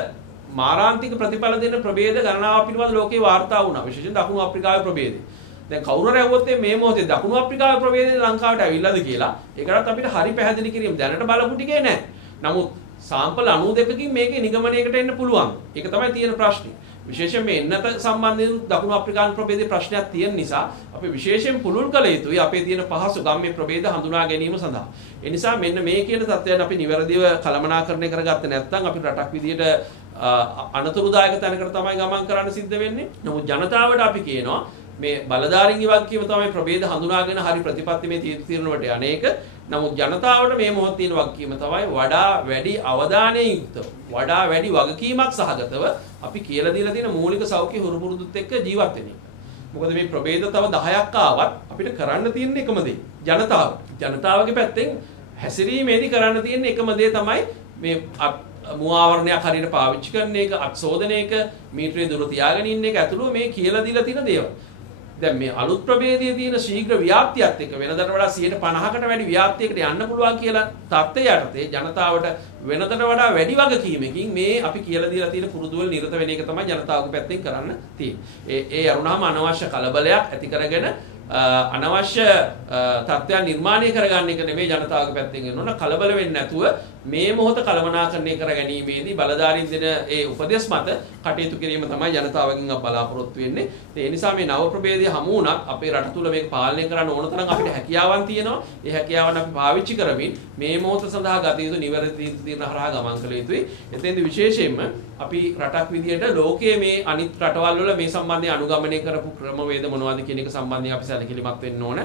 මාරාන්තික ප්‍රතිඵල දෙන ප්‍රභේද ගණනාවක් පිළිබඳ ලෝකේ වාර්තා වුණා. විශේෂයෙන් දකුණු අප්‍රිකාවේ ප්‍රභේදය. දැන් කවුරු හරි ඇහුවොත් මේ මොහොතේ දකුණු අප්‍රිකාවේ ප්‍රභේදය ලංකාවට ඇවිල්ලාද කියලා ඒකටත් අපිට හරි පැහැදිලි කිරීම දැනට බලපු ටිකේ නැහැ. නමුත් සාම්පල් 92කින් මේකේ නිගමනයකට එන්න පුළුවන්. ඒක තමයි තියෙන ප්‍රශ්නේ. විශේෂයෙන් මේ එන්නත සම්බන්ධයෙන් දකුණු අප්‍රිකානු ප්‍රභේදයේ ප්‍රශ්නයක් තියෙන නිසා අපි විශේෂයෙන් පුළුල් කළ යුතුයි අපේ තියෙන පහසුකම් මේ ප්‍රභේද හඳුනා ගැනීම සඳහා. ඒ නිසා මෙන්න මේ කියන තත්ත්වයන් අපි නිවැරදිව කළමනාකරණය කරගත්තේ නැත්නම් අපි රටක් විදියට අනතුරුදායක තැනකට තමයි ගමන් කරන්න සිද්ධ වෙන්නේ. නමුත් ජනතාවට අපි කියනවා මේ බලධාරීන්ගේ වගකීම තමයි ප්‍රභේද හඳුනාගෙන හරි ප්‍රතිපත්තිමේ තීරණයට අනේක. නමුත් ජනතාවට මේ මොහොතේ තියෙන වගකීම තමයි වඩා වැඩි අවධානයෙන් යුක්තව වඩා වැඩි වගකීමක් සහගතව අපි කියලා දීලා තියෙන මූලික සෞඛ්‍ය හුරුපුරුදුත් එක්ක ජීවත් වෙන එක. මොකද මේ ප්‍රභේද තව 10ක් ආවත් අපිට කරන්න තියෙන එකම දේ ජනතාවගේ පැත්තෙන් හැසිරීමේදී කරන්න තියෙන එකම දේ තමයි මේ මුවාවරණයක් හරියට පාවිච්චි කරන එක, අත්සෝදන එක, මීටරේ දුර තියාගෙන ඉන්න එක ඇතුළු මේ කියලා දීලා තියෙන දේවල්. දැන් මේ අලුත් ප්‍රභේදයේ තියෙන ශීඝ්‍ර ව්‍යාප්තියත් එක්ක වෙනදට වඩා 50%කට වැඩි ව්‍යාප්තියකට යන්න පුළුවන් කියලා තත්ත්වය යටතේ ජනතාවට වෙනදට වඩා වැඩි වගකීමකින් මේ අපි කියලා දීලා තියෙන පුරුදුවල නිරත වෙන එක තමයි ජනතාවගේ පැත්තෙන් කරන්න තියෙන්නේ. ඒ අරුණාම අනවශ්‍ය කලබලයක් ඇති කරගෙන අනවශ්‍ය තත්ත්වයන් නිර්මාණය කරගන්න එක නෙමෙයි ජනතාවගේ පැත්තෙන් එන්න ඕන. කලබල වෙන්නේ නැතුව මේ මොහොත කළමනාකරණය කර ගැනීමේදී බලධාරීන් දෙන ඒ උපදෙස් මත කටයුතු කිරීම තමයි ජනතාවගෙන් බලාපොරොත්තු වෙන්නේ. ඒ නිසා මේ නව ප්‍රභේදය හමු වුණත් අපේ රට තුල මේක පාලනය කරන්න ඕන තරම් අපිට හැකියාවන් තියෙනවා. ඒ හැකියාවන් අපි පාවිච්චි කරමින් මේ මොහොත සඳහා ගත යුතු නිවැරදි තීරණ හරහා ගමන් කළ යුතුයි. එතෙන්දී විශේෂයෙන්ම අපි රටක් විදියට ලෝකයේ මේ අනිත් රටවල් වල මේ සම්බන්ධයෙන් අනුගමනය කරපු ක්‍රමවේද මොනවද කියන එක සම්බන්ධයෙන් අපි සැලකිලිමත් වෙන්න ඕන.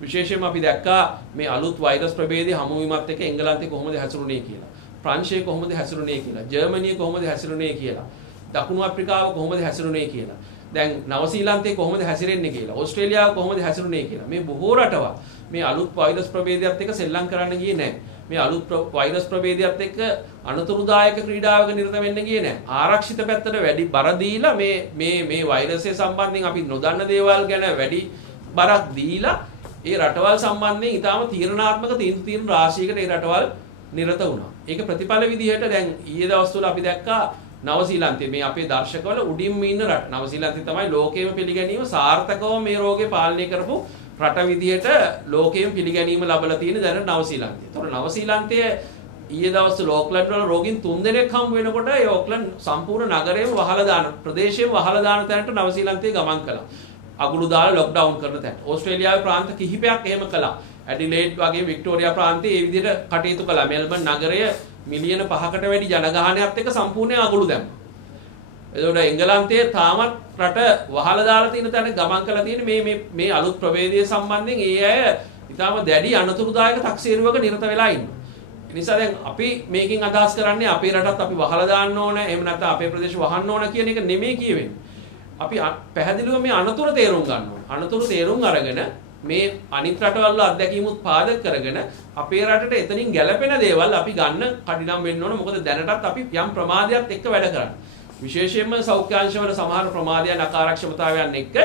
විශේෂයෙන්ම අපි දැක්කා මේ අලුත් වෛරස් ප්‍රභේදයේ හමු වීමත් එක්ක එංගලන්තේ කොහොමද හැසිරුණේ කියලා. ප්‍රංශයේ කොහොමද හැසිරුණේ කියලා. ජර්මනිය කොහොමද හැසිරුණේ කියලා. දකුණු අප්‍රිකාව කොහොමද හැසිරුණේ කියලා. දැන් නවසීලන්තේ කොහොමද හැසිරෙන්නේ කියලා. ඕස්ට්‍රේලියාව කොහොමද හැසිරුණේ කියලා. මේ බොහෝ රටවල් මේ අලුත් වෛරස් ප්‍රභේදයත් එක්ක සෙල්ලම් කරන්න ගියේ නැහැ. මේ අලුත් වෛරස් ප්‍රභේදයත් එක්ක අනතුරුදායක ක්‍රීඩාවක නිරත වෙන්න ගියේ නැහැ. ආරක්ෂිත පැත්තට වැඩි බර දීලා මේ වෛරසය සම්බන්ධයෙන් අපි නොදන්න දේවල් ගැන වැඩි බරක් දීලා ඒ රටවල් සම්බන්ධයෙන් ඊටාම තීරණාත්මක තීන්දුව රාශියකට ඒ රටවල් නිරත වුණා. ඒක ප්‍රතිඵල විදිහට දැන් ඊයේ දවස්වල අපි දැක්කා නවසීලන්තයේ මේ අපේ දර්ශකවල උඩින්ම ඉන්න රට. නවසීලන්තය තමයි ලෝකයේම පිළිගැනීම සාර්ථකව මේ රෝගේ පාලනය කරපු රට විදියට ලෝකයෙන් පිළිගැනීම ලැබලා තියෙන දැන් නව ශ්‍රීලංකේ. ඒතකොට නව ශ්‍රීලංකයේ ඊයේ දවස් ඕක්ලන්ඩ් වල රෝගීන් 3 දෙනෙක් හම් වෙනකොට ඒ ඕක්ලන්ඩ් සම්පූර්ණ නගරයම වහලා දාන ප්‍රදේශයම වහලා දාන තැනට නව ශ්‍රීලංකේ ගමන් කළා. අගුළු දාලා ලොක්ඩවුන් කරන තැන. ඕස්ට්‍රේලියාවේ ප්‍රාන්ත කිහිපයක් එහෙම කළා. ඇඩිලේඩ් වගේ වික්ටෝරියා ප්‍රාන්තයේ මේ විදිහට කටයුතු කළා. මෙල්බන් නගරය මිලියන 5කට වැඩි ජනගහනයත් එක්ක සම්පූර්ණයෙන් අගුළු දැම්මා. එතකොට එංගලන්තයේ තාමත් රට වහලා දාලා තියෙන තැන ගමන් කරලා තියෙන මේ අලුත් ප්‍රවේදය සම්බන්ධයෙන් ඒ අය ඊටාම දැඩි අනතුරුදායක තක්සේරුවක නිරත වෙලා ඉන්නවා. ඒ නිසා දැන් අපි මේකෙන් අදහස් කරන්නේ අපේ රටත් අපි වහලා දාන්න ඕන, එහෙම නැත්නම් අපේ ප්‍රදේශ වහන්න ඕන කියන එක නෙමෙයි කියවෙන්නේ. අපි පැහැදිලිව මේ අනතුරු තේරුම් ගන්න ඕන. අනතුරු තේරුම් අරගෙන මේ අනිත් රටවල් වල අත්දැකීමුත් පාදක කරගෙන අපේ රටට එතනින් ගැලපෙන දේවල් අපි ගන්න කඩිනම් වෙන්න ඕන. මොකද දැනටත් අපි යම් ප්‍රමාදයක් එක්ක වැඩ කරන්නේ. විශේෂයෙන්ම සෞඛ්‍ය අංශවල සමහර ප්‍රමාදයන් අකාර්යක්ෂමතාවයන් එක්ක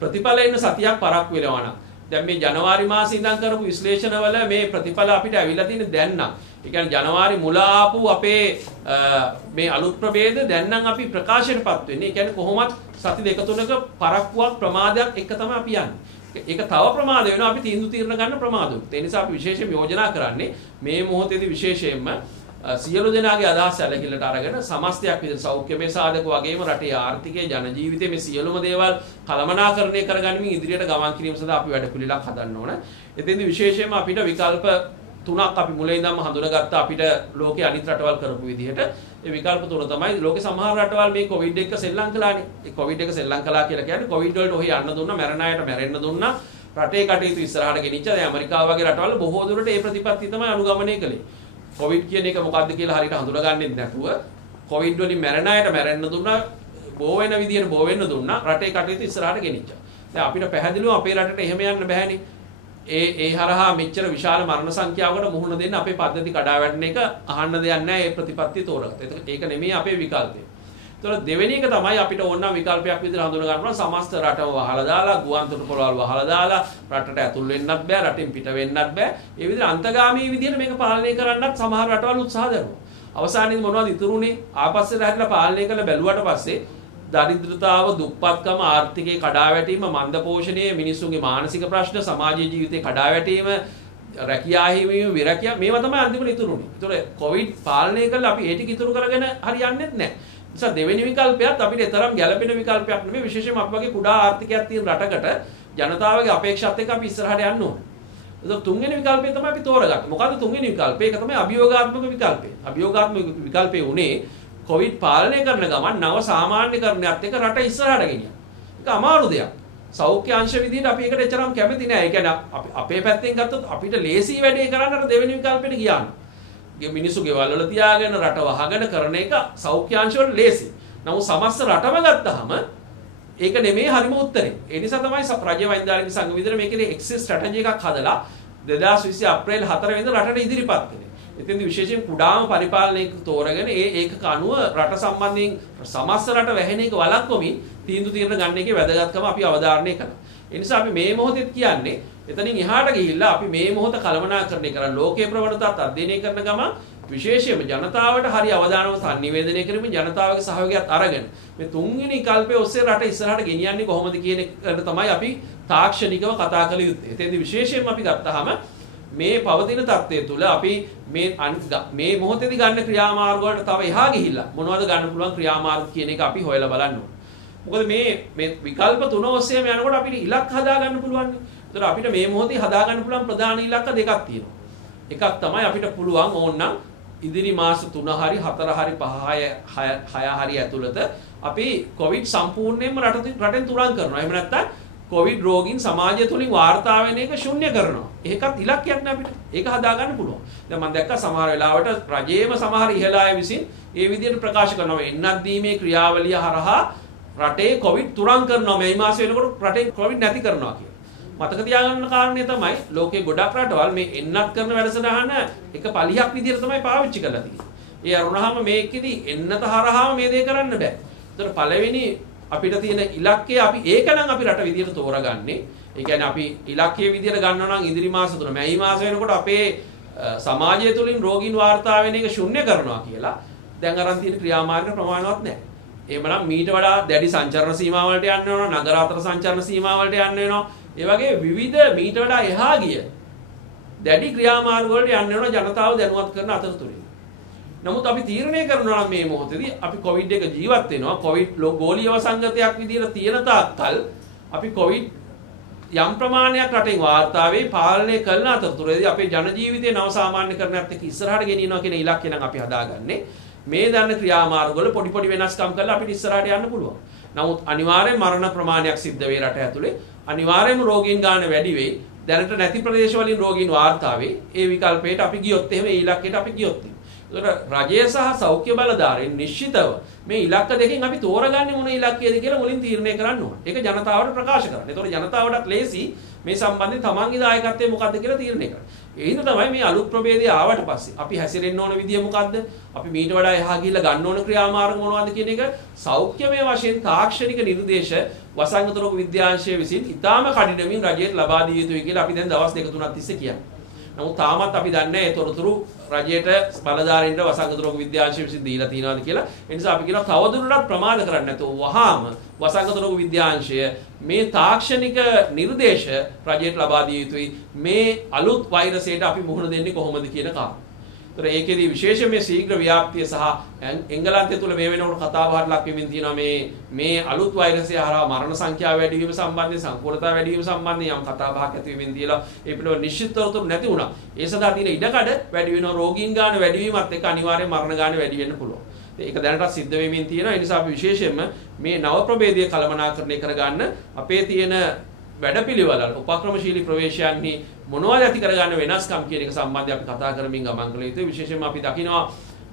ප්‍රතිඵල එන්න සතියක් පරක්කු වෙනවා නම් දැන් මේ ජනවාරි මාසේ ඉඳන් කරපු විශ්ලේෂණවල මේ ප්‍රතිඵල අපිට ඇවිල්ලා තියෙන දැන් නම් ඒ කියන්නේ ජනවාරි මුල ආපු අපේ මේ අලුත් ප්‍රභේද දැන් නම් අපි ප්‍රකාශයටපත් වෙන්නේ. ඒ කියන්නේ කොහොමත් සති දෙක තුනක පරක්කුවක් ප්‍රමාදයක් එක තමයි අපි යන්නේ. ඒක තව ප්‍රමාද වෙනවා අපි තීරණ ගන්න ප්‍රමාදුත්. ඒ නිසා අපි විශේෂයෙන් යෝජනා කරන්නේ මේ මොහොතේදී විශේෂයෙන්ම සියලු දෙනාගේ අදහස් සැලකිල්ලට අරගෙන සමස්තයක් විදිහට සෞඛ්‍යමය සාධක වගේම රටේ ආර්ථිකය ජන ජීවිතයේ මේ සියලුම දේවල් කළමනාකරණය කරගනිමින් ඉදිරියට ගමන් කිරීම සඳහා අපි වැඩපිළිවෙලක් හදන්න ඕන. එතෙන්දී විශේෂයෙන්ම අපිට විකල්ප තුනක් අපි මුලින් ඉඳන්ම හඳුනාගත්ත අපිට ලෝකයේ අනිත් රටවල් කරපු විදිහට ඒ විකල්ප තුන තමයි ලෝකේ සමහර රටවල් මේ කොවිඩ් එක සෙල්ලම් කළානේ. ඒ කොවිඩ් එක සෙල්ලම් කළා කියලා කියන්නේ කොවිඩ් වලට ඔහි යන්න දුන්නා, මැරෙන අයට මැරෙන්න දුන්නා. රටේ කටයුතු ඉස්සරහට ගෙනිච්චා. දැන් ඇමරිකාව වගේ රටවල් බොහෝ දුරට මේ ප්‍රතිපත්තිය තමයි අනුගමනය කළේ. කොවිඩ් කියන එක මොකක්ද කියලා හරියට හඳුනාගන්නේ නැතුව කොවිඩ් වලින් මැරෙන අයට මැරෙන්න දුන්නා, බෝ වෙන විදියට බෝ වෙන්න දුන්නා, රටේ කටයුතු ඉස්සරහට ගෙනිච්චා. දැන් අපිට පැහැදිලිව අපේ රටට එහෙම යන්න බෑනේ. ඒ හරහා මෙච්චර විශාල මරණ සංඛ්‍යාවකට මුහුණ දෙන්න අපේ පද්ධති කඩා වැටෙන එක අහන්න දෙයක් නැහැ. මේ ප්‍රතිපත්තිය තෝරගත්තා. ඒක නෙමෙයි අපේ විකල්පය. ඒතකොට දෙවෙනි එක තමයි අපිට ඕන විකල්පයක් විදිහට හඳුනා ගන්නවා. සමස්ත රටම වහලා දාලා, ගුවන් තොටුපළවල් වහලා දාලා, රටට ඇතුල් වෙන්නත් බෑ, රටින් පිට වෙන්නත් බෑ. ඒ විදිහට අන්තගාමී විදිහට මේක පාලනය කරන්නත් සමහර රටවල් උත්සාහ දරුවා. අවසානයේදී මොනවද ඉතුරුනේ? ආපස්සට හැරිලා පාලනය කරලා බැලුවට පස්සේ දරිද්‍රතාව, දුප්පත්කම, ආර්ථිකයේ කඩාවැටීම, මන්දපෝෂණය, මිනිස්සුන්ගේ මානසික ප්‍රශ්න, සමාජීය ජීවිතේ කඩාවැටීම, රැකියා හිමීම, විරකියා මේවා තමයි අන්තිමට ඉතුරුනේ. ඒතකොට කොවිඩ් පාලනය කරලා අපි ඒ ටික ඉතුරු කරගෙන හරියන්නේ නැහැ. නිසා දෙවෙනි විකල්පයත් අපිට තරම් ගැළපෙන විකල්පයක් නෙමෙයි. විශේෂයෙන්ම අපි වගේ කුඩා ආර්ථිකයක් තියෙන රටකට ජනතාවගේ අපේක්ෂාත් එක්ක අපි ඉස්සරහට යන්න ඕනේ. ඒක තුන්වෙනි විකල්පය තමයි අපි තෝරගත්තේ. මොකද්ද තුන්වෙනි විකල්පය? ඒක තමයි අභියෝගාත්මක විකල්පය. අභියෝගාත්මක විකල්පේ උනේ කොවිඩ් පාලනය කරන ගමන් නව සාමාන්‍යකරණයත් එක්ක රට ඉස්සරහට ගෙනියන්න. ඒක අමාරු දෙයක්. සෞඛ්‍ය අංශ විදිහට අපි ඒකට එතරම් කැමති නෑ. ඒ කියන්නේ අපේ පැත්තෙන් ගත්තොත් අපිට ලේසි වැඩේ කරන්න අර දෙවෙනි විකල්පෙට ගියාන. මිනිස්සු ගෙවල් වල තියාගෙන රට වහගෙන කරන එක සෞඛ්‍ය අංශ වල ලේසි. නමුත් සමස්ත රටම ගත්තාම ඒක නෙමෙයි හරිම උත්තරේ. ඒ නිසා තමයි රජ්‍ය වෛද්‍යාලය සංඝ විදිහට මේකේ එක්සිට් ස්ට්‍රැටජි එකක් හදලා 2020 අප්‍රේල් 4 වෙනිදා රටට ඉදිරිපත් කළේ. එතෙන්දී විශේෂයෙන් කුඩාම පරිපාලනයක තෝරගෙන ඒකක අනුව රට සම්බන්ධයෙන් සමස්ත රට වැහෙන එක වළක්වමින් තීන්දුව ගන්න එකේ වැදගත්කම අපි අවධාරණය කළා. ඒ නිසා අපි මේ මොහොතේ කියන්නේ එතනින් එහාට ගිහිල්ලා අපි මේ මොහොත කළමනාකරණය කරලා ලෝකේ ප්‍රවණතාවත් අධ්‍යයනය කරන ගම විශේෂයෙන්ම ජනතාවට හරි අවධානම සංනිවේදනය කරමින් ජනතාවගේ සහයෝගයත් අරගෙන මේ තුන්වෙනි කල්පයේ ඔස්සේ රට ඉස්සරහට ගෙනියන්නේ කොහොමද කියන එකට තමයි අපි තාක්ෂණිකව කතා කළ යුත්තේ. එතෙන්දී විශේෂයෙන්ම අපි ගත්තාම මේ පවතින තත්ත්වය තුළ අපි මේ මොහොතේදී ගන්න ක්‍රියාමාර්ග වලට තව එහා ගිහිල්ලා මොනවද ගන්න පුළුවන් ක්‍රියාමාර්ග කියන එක අපි හොයලා බලන්න ඕනේ. මොකද මේ විකල්ප තුන ඔස්සේම යනකොට අපිට ඉලක්ක හදා ගන්න පුළුවන්. ඒතර අපිට මේ මොහොතේ හදා ගන්න පුළුවන් ප්‍රධාන ඉලක්ක දෙකක් තියෙනවා. එකක් තමයි අපිට පුළුවන් ඕනනම් ඉදිරි මාස 3 හරි 4 හරි 5 6 හරි ඇතුළත අපි කොවිඩ් සම්පූර්ණයෙන්ම රටෙන් තුරන් කරනවා. එහෙම නැත්නම් කොවිඩ් රෝගීන් සමාජය තුලින් වාර්තා වෙන එක ශුන්‍ය කරනවා. ඒකත් ඉලක්කයක් නේ අපිට. ඒක හදා ගන්න පුළුවන්. දැන් මම දැක්කා සමහර වෙලාවට රජයේම සමහර ඉහළ අය විසින් ඒ විදිහට ප්‍රකාශ කරනවා එන්නත් දීමේ ක්‍රියාවලිය හරහා රටේ කොවිඩ් තුරන් කරනවා. මේ මාස වෙනකොට රටේ කොවිඩ් නැති කරනවා කියලා. මතක තියාගන්න කාරණේ තමයි ලෝකේ ගොඩක් රටවල් මේ එන්නත් කරන වැඩසටහන එක පලියක් විදිහට තමයි පාවිච්චි කරලා තියෙන්නේ. ඒ අරුණාම මේකෙදි එන්නත හරහාම මේ දේ කරන්න බෑ. ඒතර පළවෙනි අපිට තියෙන ඉලක්කය අපි ඒකනම් අපි රට විදියට තෝරගන්නේ. ඒ කියන්නේ අපි ඉලක්කයේ විදියට ගන්නවා නම් ඉදිරි මාස 3 මැයි මාස වෙනකොට අපේ සමාජය තුලින් රෝගීන් වාර්තා වෙන එක ශුන්‍ය කරනවා කියලා දැන් අරන් තියෙන ක්‍රියාමාර්ග ප්‍රමාණවත් නැහැ. එහෙමනම් මීට වඩා දැඩි සංචරණ සීමා වලට යන්න වෙනවා, නගර අතර සංචරණ සීමා වලට යන්න වෙනවා. ඒ වගේ විවිධ මීට වඩා එහා ගිය දැඩි ක්‍රියාමාර්ග වලට යන්න වෙන ජනතාව දැනුවත් කරන අතරතුරේ. නමුත් අපි තීරණය කරනවා නම් මේ මොහොතේදී අපි කොවිඩ් එක ජීවත් වෙනවා. කොවිඩ් ගෝලීය වසංගතයක් විදිහට තියෙන තාක්කල් අපි කොවිඩ් යම් ප්‍රමාණයක් රටෙන් වාර්තා වේ පාලනය කරන අතරතුරේදී අපේ ජන ජීවිතේ නව සාමාන්‍යකරණයත් එක්ක ඉස්සරහට ගෙනියනවා කියන ඉලක්කය නම් අපි හදාගන්නේ. මේ දන්න ක්‍රියාමාර්ග වල පොඩි පොඩි වෙනස්කම් කරලා අපිට ඉස්සරහට යන්න පුළුවන්. නමුත් අනිවාර්යෙන් මරණ ප්‍රමාණයක් සිද්ධ වේ රට ඇතුලේ. අනිවාර්යෙන්ම රෝගීන් ගාන වැඩි වෙයි. දැනට නැති ප්‍රදේශ වලින් රෝගීන් වාර්තා වේ. ඒ විකල්පයට අපි ගියොත් එහෙම ඒ ඉලක්කයට අපි ගියොත් රජය සහ සෞඛ්‍ය බලධාරීන් නිශ්චිතව මේ ඉලක්ක දෙකෙන් අපි තෝරගන්නේ මොන ඉලක්කයද කියලා මුලින් තීරණය කරන්න ඕන. ඒක ජනතාවට ප්‍රකාශ කරන්න. ඒතකොට ජනතාවටත් ලේසි මේ සම්බන්ධයෙන් තමන්ගේ දායකත්වය මොකක්ද කියලා තීරණය කරන්න. ඒ හින්දා තමයි මේ අලුත් ප්‍රභේදය ආවට පස්සේ අපි හැසිරෙන්න ඕන විදිය මොකක්ද? අපි මීට වඩා එහා ගිහිල්ලා ගන්න ඕන ක්‍රියාමාර්ග මොනවද කියන එක සෞඛ්‍යමය වශයෙන් තාක්ෂණික නිර්දේශ වසංගත රෝග විද්‍යාංශය විසින් ඉතාම කඩිනමින් රජයට ලබා දිය යුතුයි කියලා අපි දැන් දවස් 2-3ක් තිස්සේ කියන්නේ. නමුත් තාමත් අපි දන්නේ නැහැ ඒ තොරතුරු රජයට බලධාරීන්ට වසංගත රෝග විද්‍යාංශය විසින් දීලා තියෙනවාද කියලා. ඒ නිසා අපි කියනවා තවදුරටත් ප්‍රමාද කරන්නේ නැතුව වහාම වසංගත රෝග විද්‍යාංශය මේ තාක්ෂණික නිර්දේශ රජයට ලබා දිය යුතුයි. මේ අලුත් වෛරසයට අපි මුහුණ දෙන්නේ කොහොමද කියන කාරණා. ඒතර ඒකෙදී විශේෂයෙන් මේ ශීඝ්‍ර ව්‍යාප්තිය සහ එංගලන්තය තුළ මේ වෙනකොට කතා බහට ලක් වෙමින් තියෙනවා මේ අලුත් වෛරසය හරහා මරණ සංඛ්‍යාව වැඩි වීම සම්බන්ධයෙන් සංකූලතාව වැඩි වීම සම්බන්ධයෙන් යම් කතා බහක් ඇති වෙමින් තියලා ඒ පිළිබඳව නිශ්චිත තොරතුරු නැති වුණා. ඒ සඳහා තියෙන ඉඩකඩ වැඩි වෙනවා. රෝගීන් ගාන වැඩි වීමත් එක්ක අනිවාර්යෙන් මරණ ගාන වැඩි වෙන්න පුළුවන්. ඒක දැනටත් සිද්ධ වෙමින් තියෙනවා. ඒ නිසා අපි විශේෂයෙන්ම මේ නව ප්‍රභේදය කළමනාකරණය කරගන්න අපේ තියෙන වැඩපිළිවෙල උපක්‍රමශීලී ප්‍රවේශයන්හි මොනවද ඇති කරගන්න වෙනස්කම් කියන එක සම්බන්ධයෙන් අපි කතා කරමින් ගමන් කළ යුතුයි. විශේෂයෙන්ම අපි දකිනවා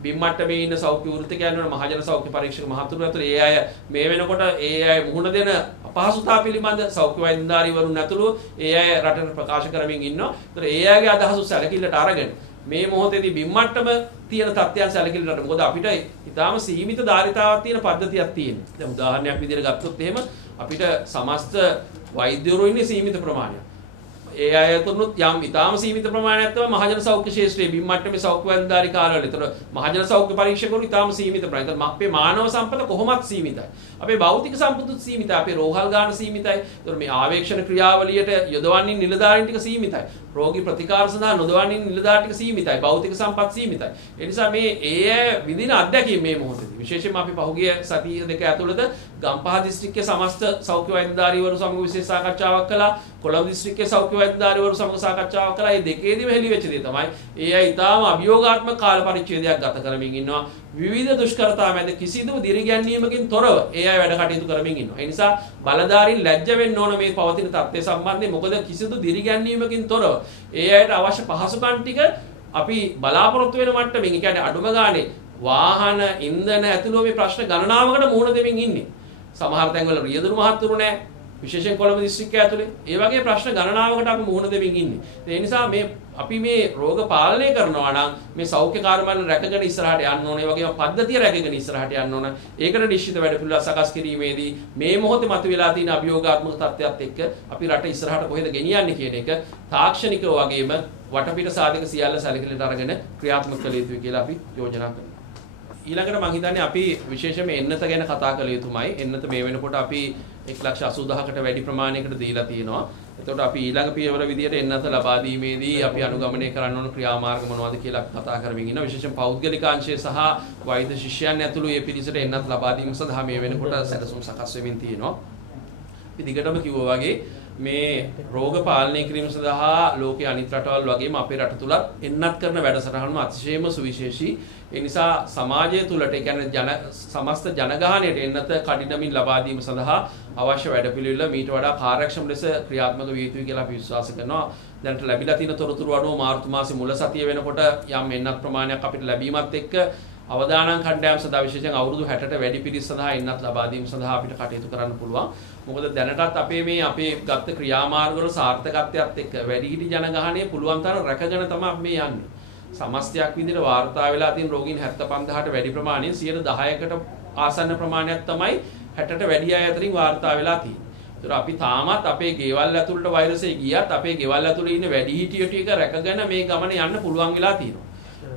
බිම් මට්ටමේ ඉන්න සෞඛ්‍ය වෘත්තිකයන් වන මහජන සෞඛ්‍ය පරීක්ෂක මහතුරු ඇතුළු ඒ අය මේ වෙනකොට ඒ අය මුහුණ දෙන අපහසුතා පිළිබඳ සෞඛ්‍ය වෛද්‍යධාරීවරුන් ඇතුළු ඒ අය රටට ප්‍රකාශ කරමින් ඉන්නවා. ඒතර ඒ අයගේ අදහස් සැලකිල්ලට අරගෙන මේ මොහොතේදී බිම් මට්ටම තියෙන තත්ත්වයන් සැලකිල්ලට මොකද අපිට ඊටාම සීමිත ධාරිතාවක් තියෙන පද්ධතියක් තියෙනවා. දැන් උදාහරණයක් විදිහට ගත්තොත් එහෙම අපිට සමස්ත වෛද්‍යවරු ඉන්නේ සීමිත ප්‍රමාණයක්. ඒ අයතුනුත් යම් ඊටාම සීමිත ප්‍රමාණයක් තමයි මහජන සෞඛ්‍ය ශාස්ත්‍රයේ බිම් මට්ටමේ සෞඛ්‍ය වෛද්‍යධාරී කාර්යාවල. ඒතර මහජන සෞඛ්‍ය පරීක්ෂකවරු ඊටාම සීමිත ප්‍රමාණයක්. ඒතර අපේ මානව සම්පත කොහොමත් සීමිතයි. අපේ භෞතික සම්පතුත් සීමිතයි. අපේ රෝහල් ගාන සීමිතයි. ඒතර මේ ආවේක්ෂණ ක්‍රියාවලියට යොදවන්නේ නිලධාරීන් ටික සීමිතයි. රෝගී ප්‍රතිකාර සඳහා නොදවන්නේ නිලධාරීන් ටික සීමිතයි. භෞතික සම්පත් සීමිතයි. ඒ නිසා මේ ඒ විදින අත්දැකීම් මේ මොහොතේදී විශේෂයෙන්ම අපි පහුගිය සතිය දෙක ඇතුළත ගම්පහ දිස්ත්‍රික්කයේ සමස්ත සෞඛ්‍ය වෛද්‍යධාරීවරු සමග විශේෂ සාකච්ඡාවක් කළා. කොළඹ දිස්ත්‍රික්කයේ සෞඛ්‍ය වෛද්‍යධාරීවරු සමග සාකච්ඡාවක් කළා. මේ දෙකේදීම හෙළි වෙච්ච දේ තමයි ඒ අය ඊටාම අභියෝගාත්මක කාල පරිච්ඡේදයක් ගත කරමින් ඉන්නවා. විවිධ දුෂ්කරතා මැද කිසිදු දිරිගැන්වීමකින් තොරව ඒ අය වැඩ කටයුතු කරමින් ඉන්නවා. ඒ නිසා බලධාරීන් ලැජ්ජ වෙන්න ඕන මේ පවතින තත්ත්වය සම්බන්ධයෙන්. මොකද කිසිදු දිරිගැන්වීමකින් තොරව ඒ අයට අවශ්‍ය පහසුකම් ටික අපි බලාපොරොත්තු වෙන මට්ටමින්, ඒ කියන්නේ අඩුම ගානේ වාහන ඉන්ධන ඇතුළු මේ ප්‍රශ්න ගණනාවකට මුහුණ දෙමින් ඉන්නේ. සමහර තැන්වල රියදුරු මහත්තුරු නැහැ. විශේෂයෙන් කොළඹ දිස්ත්‍රික්කය ඇතුලේ ඒ වගේ ප්‍රශ්න ගණනාවකට අපි මුහුණ දෙමින් ඉන්නේ. ඒ නිසා අපි මේ රෝග පාලනය කරනවා නම් මේ සෞඛ්‍ය කාර්යාලවල රැකගෙන ඉස්සරහට යන්න ඕනේ. ඒ වගේම පද්ධතිය රැකගෙන ඉස්සරහට යන්න ඕන. ඒකට නිශ්චිත වැඩපිළිවෙළ සකස් කිරීමේදී මේ මොහොතේ මතුවලා තියෙන අභියෝගාත්මක තත්ත්වයක් එක්ක අපි රට ඉස්සරහට කොහෙද ගෙනියන්නේ කියන එක තාක්ෂණිකව වගේම වටපිට සාධක සියල්ල සැලකිලිට අරගෙන ක්‍රියාත්මක කළ යුතුයි කියලා අපි යෝජනා කරනවා. ඊළඟට මම හිතන්නේ අපි විශේෂයෙන්ම එන්නත ගැන කතා කළ යුතුමයි. එන්නත මේ වෙනකොට අපි 1,80,000කට වැඩි ප්‍රමාණයකට දීලා තියෙනවා. එතකොට අපි ඊළඟ පියවර විදියට එන්නත ලබා දීමේදී අපි අනුගමනය කරන්න ඕන ක්‍රියාමාර්ග මොනවද කියලා කතා කරමින් ඉන්නවා. විශේෂයෙන් පෞද්ගලික අංශය සහ වෛද්‍ය ශිෂ්‍යයන් ඇතුළු මේ පිරිසට එන්නත ලබා දීම සඳහා මේ වෙනකොට සැලසුම් සකස් වෙමින් තියෙනවා. අපි දිගටම කිව්වා වගේ මේ රෝග පාලනය කිරීම සඳහා ලෝකයේ අනිත් රටවල් වගේම අපේ රට තුලත් එන්නත් කරන වැඩසටහනම අතිශයම සුවිශේෂී. ඒ නිසා සමාජය තුලට ඒ කියන්නේ සමස්ත ජනගහණයට එන්නත කඩිනමින් ලබා දීම සඳහා අවශ්‍ය වැඩපිළිවෙල මීට වඩා කාර්යක්ෂම ලෙස ක්‍රියාත්මක විය යුතුයි කියලා අපි විශ්වාස කරනවා. දැනට ලැබිලා තියෙන තොරතුරු අනුව මාර්තු මාසේ මුල සතිය වෙනකොට යම් එන්නත් ප්‍රමාණයක් අපිට ලැබීමත් එක්ක අවදානම් කණ්ඩායම් සඳහා විශේෂයෙන් අවුරුදු 60ට වැඩි පිරිස සඳහා එන්නත් ලබා දීම සඳහා අපිට කටයුතු කරන්න පුළුවන්. මොකද දැනටත් අපේ ගත්ත ක්‍රියාමාර්ගවල සාර්ථකත්වයත් එක්ක වැඩිහිටි ජනගහණය පුළුවන් තරම් රැකගෙන තමයි අපි මේ යන්නේ. සමස්තයක් විදිහට වාර්තා වෙලා තියෙන රෝගීන් 75000ට වැඩි ප්‍රමාණයෙන් 10%කට ආසන්න ප්‍රමාණයක් තමයි 60ට වැඩි අය අතරින් වාර්තා වෙලා තියෙන්නේ. ඒතර අපි තාමත් අපේ ගෙවල් ඇතුළට වෛරසය ගියත් අපේ ගෙවල් ඇතුළේ ඉන්න වැඩිහිටියෝ ටික රැකගෙන මේ ගමන යන්න පුළුවන් වෙලා තියෙනවා.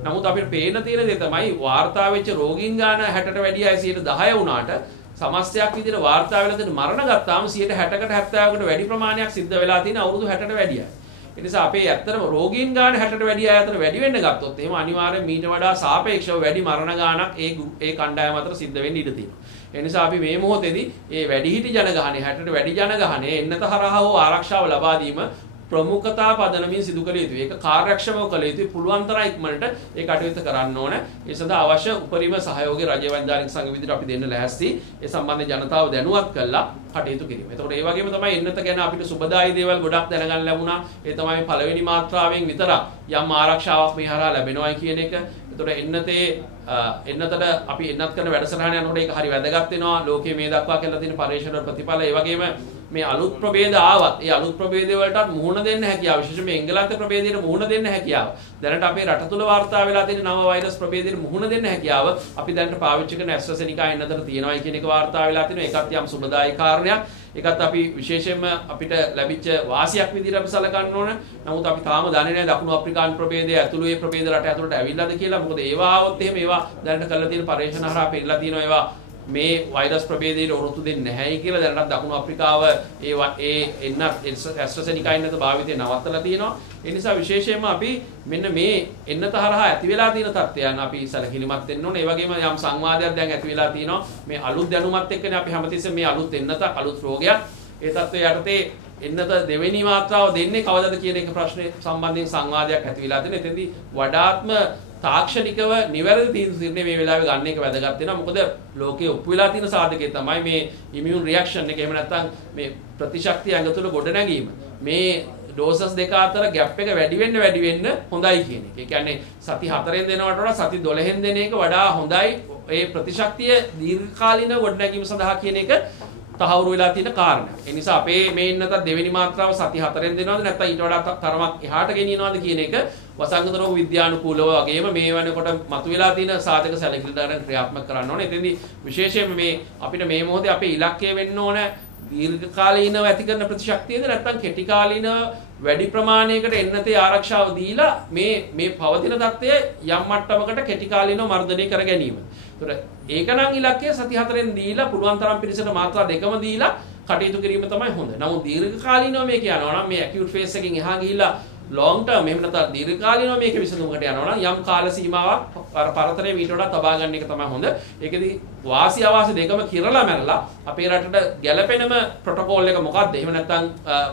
නමුත් අපිට පේන තියෙන දේ තමයි වාර්තා වෙච්ච රෝගීන් ගාන 60ට වැඩි අය 10% වුණාට සමස්තයක් විදිහට වාර්තා වෙලා තියෙන මරණ ගත්තාම 60කට 70කට වැඩි ප්‍රමාණයක් සිද්ධ වෙලා තියෙන අවුරුදු 60ට වැඩියයි. ඒ නිසා අපේ ඇත්තටම රෝගීන් ගාන 60ට වැඩි අය අතර වැඩි වෙන්න ගත්තොත් එහෙම අනිවාර්යෙන් මීට වඩා සාපේක්ෂව වැඩි මරණ ගානක් ඒ කණ්ඩායම අතර සිද්ධ වෙන්න ඉඩ තියෙනවා. ඒ නිසා අපි මේ මොහොතේදී මේ වැඩිහිටි ජනගහනය 60ට වැඩි ජනගහනය එන්නත හරහා හෝ ආරක්ෂාව ලබා දීම ප්‍රමුඛතා පදනමින් සිදු කළ යුතුයි. ඒක කාර්යක්ෂමව කළ යුතුයි. පුළුවන් තරම් ඉක්මනට ඒ කටයුතු කරන්න ඕන. ඒ සඳහා අවශ්‍ය උපරිම සහයෝගය රජයේ වෛද්‍යානික සංඝ විදිහට අපි දෙන්න ලැහැස්ති. ඒ සම්බන්ධයෙන් ජනතාව දැනුවත් කරලා කටයුතු කිරීම. එතකොට ඒ වගේම තමයි එන්නත ගැන අපිට සුබදායී දේවල් ගොඩක් දැනගන්න ලැබුණා. ඒ තමයි පළවෙනි මාත්‍රාවෙන් විතරක් යම් ආරක්ෂාවක් මේ හරහා ලැබෙනවායි කියන එක. එතකොට එන්නතට අපි එන්නත් කරන වැඩසටහන යනකොට ඒක හරි වැදගත් වෙනවා. ලෝකයේ මේ දක්වා කියලා තියෙන පරීක්ෂණ ප්‍රතිඵල ඒ වගේම මේ අලුත් ප්‍රභේද ආවත් ඒ අලුත් ප්‍රභේද වලටත් මුහුණ දෙන්න හැකියාව විශේෂයෙන්ම එංගලන්ත ප්‍රභේදයට මුහුණ දෙන්න හැකියාව දැනට අපේ රට තුල වාර්තා වෙලා තියෙන නව වෛරස් ප්‍රභේදයට මුහුණ දෙන්න හැකියාව අපි දැනට පාවිච්චි කරන ඇස්ට්‍රාසෙනිකා එන්නතට තියෙනවා කියන එක වාර්තා වෙලා තිනවා. ඒකත් යම් සුබදායී කාරණයක්. ඒකත් අපි විශේෂයෙන්ම අපිට ලැබිච්ච වාසියක් විදිහට අපි සලකන්න ඕන. නමුත් අපි තාම දන්නේ නැහැ දකුණු අප්‍රිකානු ප්‍රභේදය ඇතුළු ඒ ප්‍රභේද රට ඇතුළට ඇවිල්ලාද කියලා. මොකද ඒවා ආවොත් එහෙම ඒවා දැනට කරලා තියෙන පරීක්ෂණ හරහා පෙන්නලා තියෙනවා ඒවා මේ වෛරස් ප්‍රභේදයට ඔරොත්තු දෙන්නේ නැහැයි කියලා. දැනට දකුණු අප්‍රිකාව ඇස්ට්‍රාසෙනිකා එන්නත භාවිතය නවත්තලා තියෙනවා. ඒ නිසා විශේෂයෙන්ම අපි මෙන්න මේ එන්නත හරහා ඇති වෙලා තියෙන තත්ත්වයන් අපි සැලකිලිමත් වෙන්න ඕනේ. ඒ වගේම යම් සංවාදයක් දැන් ඇති වෙලා තියෙනවා. මේ අලුත් දැනුමත් එක්කනේ අපි හැමතිස්සෙම මේ අලුත් එන්නත අලුත් රෝගයක් ඒ තත්ත්වය යටතේ එන්නත දෙවෙනි මාත්‍රාව දෙන්නේ කවදාද කියන එක ප්‍රශ්නේ සම්බන්ධයෙන් සංවාදයක් ඇති වෙලා තියෙනවා. එතෙන්දී වඩාත්ම තාක්ෂණිකව නිවැරදි තීරණ මේ වෙලාවේ ගන්න එක වැදගත් වෙනවා. මොකද ලෝකයේ ඔප්පු වෙලා තියෙන සාධකය තමයි මේ ඉමුන් රියැක්ෂන් එක. එහෙම නැත්නම් මේ ප්‍රතිශක්තිය ඇඟ තුළ ගොඩ නැගීම. මේ ඩෝසස් දෙක අතර ગેප් එක වැඩි වෙන්න හොඳයි කියන එක. ඒ කියන්නේ සති 4න් දෙනවට වඩා සති 12න් දෙන එක වඩා හොඳයි. ඒ ප්‍රතිශක්තිය දීර්ඝකාලීන ගොඩ නැගීම සඳහා කියන එක තහවුරු වෙලා තියෙන කාරණා. ඒ නිසා අපේ මේ ඉන්නතත් දෙවෙනි මාත්‍රාව සති 4න් දෙනවද නැත්නම් ඊට වඩා තරමක් එහාට ගෙනියනවද කියන එක වසංගත රෝග විද්‍යානුකූලව වගේම මේ වෙනකොට මතුවලා තියෙන සාධක සැලකිලිදාරන් ක්‍රියාත්මක කරන්න ඕනේ. එතෙන්දී විශේෂයෙන්ම මේ අපිට මේ මොහොතේ අපේ ඉලක්කය වෙන්න ඕන දීර්ඝකාලීනව ඇති කරන ප්‍රතිශක්තියද නැත්නම් කෙටි කාලීන වැඩි ප්‍රමාණයකට එන්නතේ ආරක්ෂාව දීලා මේ පවතින තත්ත්වය යම් මට්ටමකට කෙටි කාලීනව මර්ධනය කර ගැනීම. ඒක නම් ඉලක්කය සති 4න් දීලා පුළුවන් තරම් පිරිසට මාත්‍රා දෙකම දීලා කටයුතු කිරීම තමයි හොඳ. නමුත් දීර්ඝකාලීනව මේ කියනවා නම් මේ ඇකියුට් ෆේස් එකකින් එහා ගිහිල්ලා long term එහෙම නැත්නම් දීර්ඝකාලීනව මේක විසඳුමකට යනවා නම් යම් කාල සීමාවක් පරතරේ ඊට වඩා තබා ගන්න එක තමයි හොඳ. ඒකෙදි වාසි අවාසි දෙකම කිරලා මැරලා අපේ රටට ගැළපෙනම ප්‍රොටෝකෝල් එක මොකක්ද? එහෙම නැත්නම්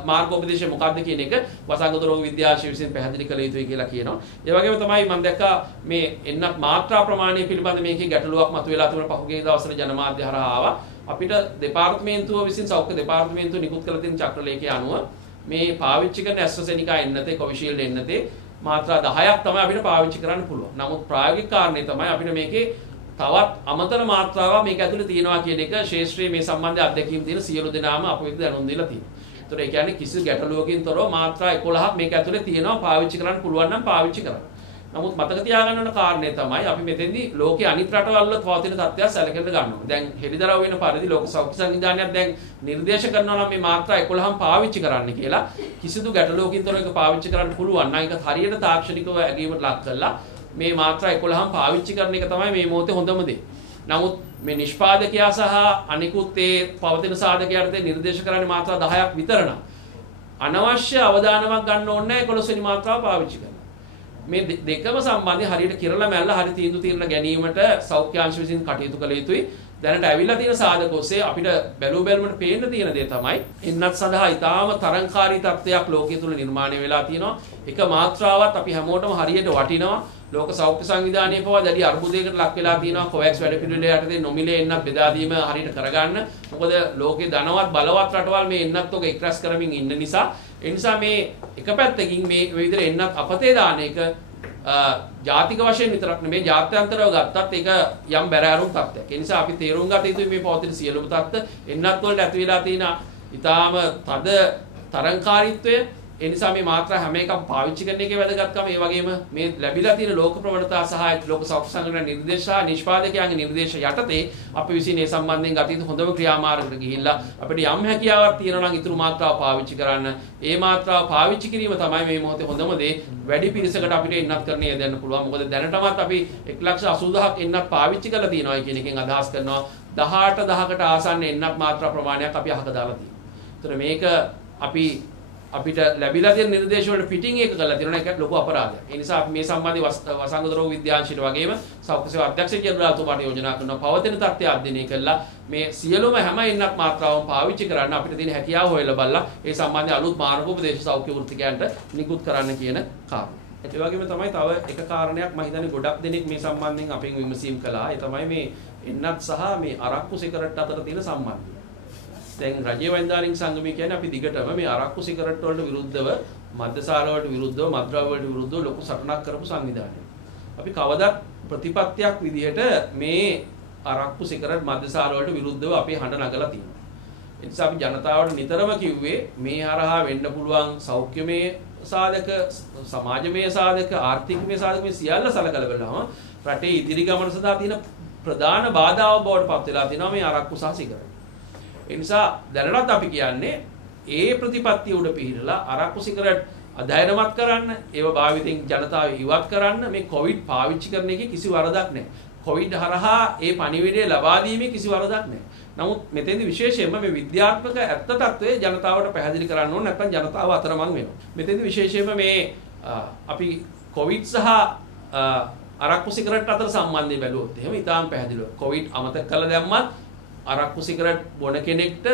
මාර්ගෝපදේශය මොකක්ද කියන එක වසංගත රෝග විද්‍යාශාස්ත්‍රය විසින් පැහැදිලි කළ යුතුයි කියලා කියනවා. ඒ වගේම තමයි මම දැක්කා මේ එන්නත් මාත්‍රා ප්‍රමාණය පිළිබඳ මේකේ ගැටලුවක් මතුවලා තිබුණ පහුගිය දවස්වල ජනමාධ්‍ය හරහා ආවා. අපිට දෙපාර්තමේන්තුව විසින් සෞඛ්‍ය දෙපාර්තමේන්තුව නිකුත් කළ තියෙන චක්‍රලේඛය අනුව මේ පාවිච්චි කරන ඇස්ට්‍රාසෙනිකා එන්නතේ කොවිෂීල්ඩ් එන්නතේ මාත්‍රා 10ක් තමයි අපිට පාවිච්චි කරන්න පුළුවන්. නමුත් ප්‍රායෝගික කාරණේ තමයි අපිට මේකේ තවත් අමතර මාත්‍රාවක් මේක ඇතුලේ තියෙනවා කියන එක ශාස්ත්‍රීය මේ සම්බන්ධ අත්දැකීම් තියෙන සියලු දෙනාම අපිට දැනුම් දීලා තියෙනවා. ඒතර ඒ කියන්නේ කිසි ගැටලුවකින් තොරව මාත්‍රා 11ක් මේක ඇතුලේ තියෙනවා පාවිච්චි කරන්න පුළුවන් නම් පාවිච්චි කරන්න. නමුත් මතක තියාගන්න ඕන කාරණේ තමයි අපි මෙතෙන්දී ලෝකයේ අනිත් රටවල් වල පවතින තත්ත්වය සැලකෙන්න ගන්නවා. දැන් හෙළිදරව් වෙන පරිදි ලෝක සෞඛ්‍ය සංවිධානයක් දැන් නිර්දේශ කරනවා නම් මේ මාත්‍රා 11ම පාවිච්චි කරන්න කියලා. කිසිදු ගැටලුවකින් තොරව ඒක පාවිච්චි කරන්න පුළුවන් නම් ඒක හරියට තාක්ෂණිකව ඇගීමට ලක් කරලා මේ මාත්‍රා 11ම පාවිච්චි කරන එක තමයි මේ මොහොතේ හොඳම දේ. නමුත් මේ නිෂ්පාදකයා සහ අනිකුත් ඒ පවතින සාධකයන්ට නිර්දේශ කරන්නේ මාත්‍රා 10ක් විතර නම් අනවශ්‍ය අවධානමක් ගන්න ඕනේ නැහැ 11 වෙනි මාත්‍රාව පාවිච්චි කරන්න. මේ දෙකම සම්බන්ධයෙන් හරියට කිරලා මැල්ල හරි තීන්දුව ගැනීමට සෞඛ්‍ය අංශ විසින් කටයුතු කළ යුතුයි. දැනට ඇවිල්ලා තියෙන සාධක ඔස්සේ අපිට බැලුමට පේන්න තියෙන දේ තමයි එන්නත් සඳහා ඊටාම තරංකාරී තත්ත්වයක් ලෝකයේ තුල නිර්මාණය වෙලා තියෙනවා. එක මාත්‍රාවක් අපි හැමෝටම හරියට වටිනවා. ලෝක සෞඛ්‍ය සංවිධානයේ පවා දැඩි අර්බුදයකට ලක් වෙලා තියෙනවා. කොවැක්ස් වැඩපිළිවෙල යටතේ නොමිලේ එන්නත් බෙදා දීම හරියට කරගන්න. මොකද ලෝකේ ධනවත් බලවත් රටවල් මේ එන්නත් ඔක එක්රැස් කරමින් ඉන්න නිසා ඒ නිසා මේ එක පැත්තකින් මේ විදිහට එන්නත් අපතේ දාන එක ජාතික වශයෙන් විතරක් නෙමෙයි ජාත්‍යන්තරව ගත්තත් ඒක යම් බැරෑරුම් තත්ත්වයක්. ඒ නිසා අපි තේරුම් ගත යුතුයි මේ පවතින සියලුම තත්ත්ව එන්නත් වලට ඇති වෙලා තියෙන ඊටාම තද තරංකාරීත්වය ඒ නිසා මේ මාත්‍රා හැම එකක්ම පාවිච්චි කරන එකේ වැදගත්කම ඒ වගේම මේ ලැබිලා තියෙන ලෝක ප්‍රවණතා සහ ලෝක සෞඛ්‍ය සංගঠন නිර්දේශ සහ නිෂ්පාදකයන්ගේ නිර්දේශ යටතේ අපි විසින් මේ සම්බන්ධයෙන් ගත යුතු හොඳම ක්‍රියාමාර්ගකට ගිහිල්ලා අපිට යම් හැකියාවක් තියෙනවා නම් ඊතුරු මාත්‍රාව පාවිච්චි කරන්න. ඒ මාත්‍රාව පාවිච්චි කිරීම තමයි මේ මොහොතේ හොඳම දේ. වැඩි පිරිසකට අපිට එන්නත් කරන්න යදන්න පුළුවන්. මොකද දැනටමත් අපි 1,80,000ක් එන්නත් පාවිච්චි කරලා තියෙනවා කියන එකෙන් අදහස් කරනවා 18,000කට ආසන්න එන්නත් මාත්‍රා ප්‍රමාණයක් අපි අහක දාලා තියෙනවා. ඒතර මේක අපිට ලැබිලා තියෙන නිර්දේශ වලට පිටින් එක කරලා තියෙනවා. ඒක ලොකු අපරාධයක්. ඒ නිසා අපි මේ සම්බන්ධයෙන් වසංගත රෝග විද්‍යාංශයට වගේම සෞඛ්‍ය සේවා අධ්‍යක්ෂ ජනරාල්තුමාට යෝජනා කරනවා පවතින තත්ත්වය අධ්‍යයනය කළා මේ සියලුම හැම එන්නක් මාත්‍රාවම පාවිච්චි කරන්න අපිට තියෙන හැකියාව හොයලා බලලා ඒ සම්බන්ධයෙන් අලුත් මාර්ගෝපදේශ සෞඛ්‍ය වෘත්තිකයන්ට නිකුත් කරන්න කියන කාරණය. ඒ වගේම තමයි තව එක කාරණයක් මම හිතන්නේ ගොඩක් දෙනෙක් මේ සම්බන්ධයෙන් අපෙන් විමසීම් කළා. ඒ තමයි මේ එන්නත් සහ මේ අරක්කු සිගරට් අතර තියෙන සම්බන්ධය. දැන් රජයේ වෛද්‍යානික සංගමය කියන්නේ අපි දිගටම මේ අරක්කු සිගරට් වලට විරුද්ධව මද්යශාල වලට විරුද්ධව මත්ද්‍රව්‍ය වලට විරුද්ධව ලොකු සටනක් කරපු සංවිධානයක්. අපි කවදාත් ප්‍රතිපත්තියක් විදිහට මේ අරක්කු සිගරට් මද්යශාල වලට විරුද්ධව අපේ හඬ නගලා තියෙනවා. ඒ නිසා අපි ජනතාවට නිතරම කිව්වේ මේ හරහා වෙන්න පුළුවන් සෞඛ්‍යමය සාධක, සමාජමය සාධක, ආර්ථිකමය සාධක මේ සියල්ල සලකලා බලනවා රටේ ඉදිරි ගමන සඳහා තියෙන ප්‍රධාන බාධාව බවට පත් වෙලා තියෙනවා මේ අරක්කු සහ සිගරට්. ඒ නිසා දැනටත් අපි කියන්නේ ඒ ප්‍රතිපත්තිය උඩ පිහිටලා අරක්කු සිගරට් අධෛර්යමත් කරන්න, ඒව භාවිතෙන් ජනතාව ඉවත් කරන්න මේ කොවිඩ් පාවිච්චි කරන එකේ කිසි වරදක් නැහැ. කොවිඩ් හරහා ඒ පණිවිඩය ලබා දීමේ කිසි වරදක් නැහැ. නමුත් මෙතෙන්දී විශේෂයෙන්ම මේ විද්‍යාත්මක ඇත්ත తත්වයේ ජනතාවට පැහැදිලි කරන්න ඕන නැත්නම් ජනතාව අතරමං වෙනවා. මෙතෙන්දී විශේෂයෙන්ම මේ අපි කොවිඩ් සහ අරක්කු සිගරට් අතර සම්බන්ධය බැලුවොත් එහෙම ඊටාම් පැහැදිලිව කොවිඩ් අමතක කළා දැම්මත් අරක්කු සිගරට් බොන කෙනෙක්ට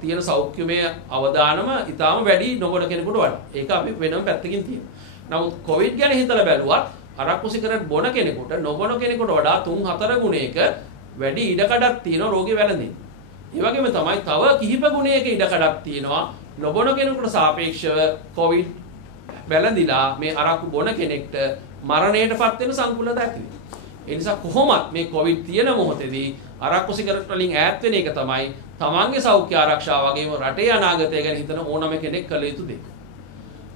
තියෙන සෞඛ්‍යමය අවදානම ඊටාම වැඩි නොබොන කෙනෙකුට වඩා. ඒක අපි වෙනම පැත්තකින් තියෙනවා. නමුත් කොවිඩ් ගැන හිතලා බැලුවත් අරක්කු සිගරට් බොන කෙනෙකුට නොබොන කෙනෙකුට වඩා 3-4 ගුණයක වැඩි ඉඩකඩක් තියෙනවා රෝගේ වැළඳෙන්න. ඒ වගේම තමයි තව කිහිප ගුණයක ඉඩකඩක් තියෙනවා නොබොන කෙනෙකුට සාපේක්ෂව කොවිඩ් වැළඳිලා මේ අරක්කු බොන කෙනෙක්ට මරණයටපත් වෙන සංකුලത ඇති වෙනවා. ඒ නිසා කොහොමත් මේ කොවිඩ් තියෙන මොහොතේදී අරක්කු සිගරට් වලින් ඈත් වෙන එක තමයි තමන්ගේ සෞඛ්‍ය ආරක්ෂාව වගේම රටේ අනාගතය ගැන හිතන ඕනම කෙනෙක් කළ යුතු දෙයක්.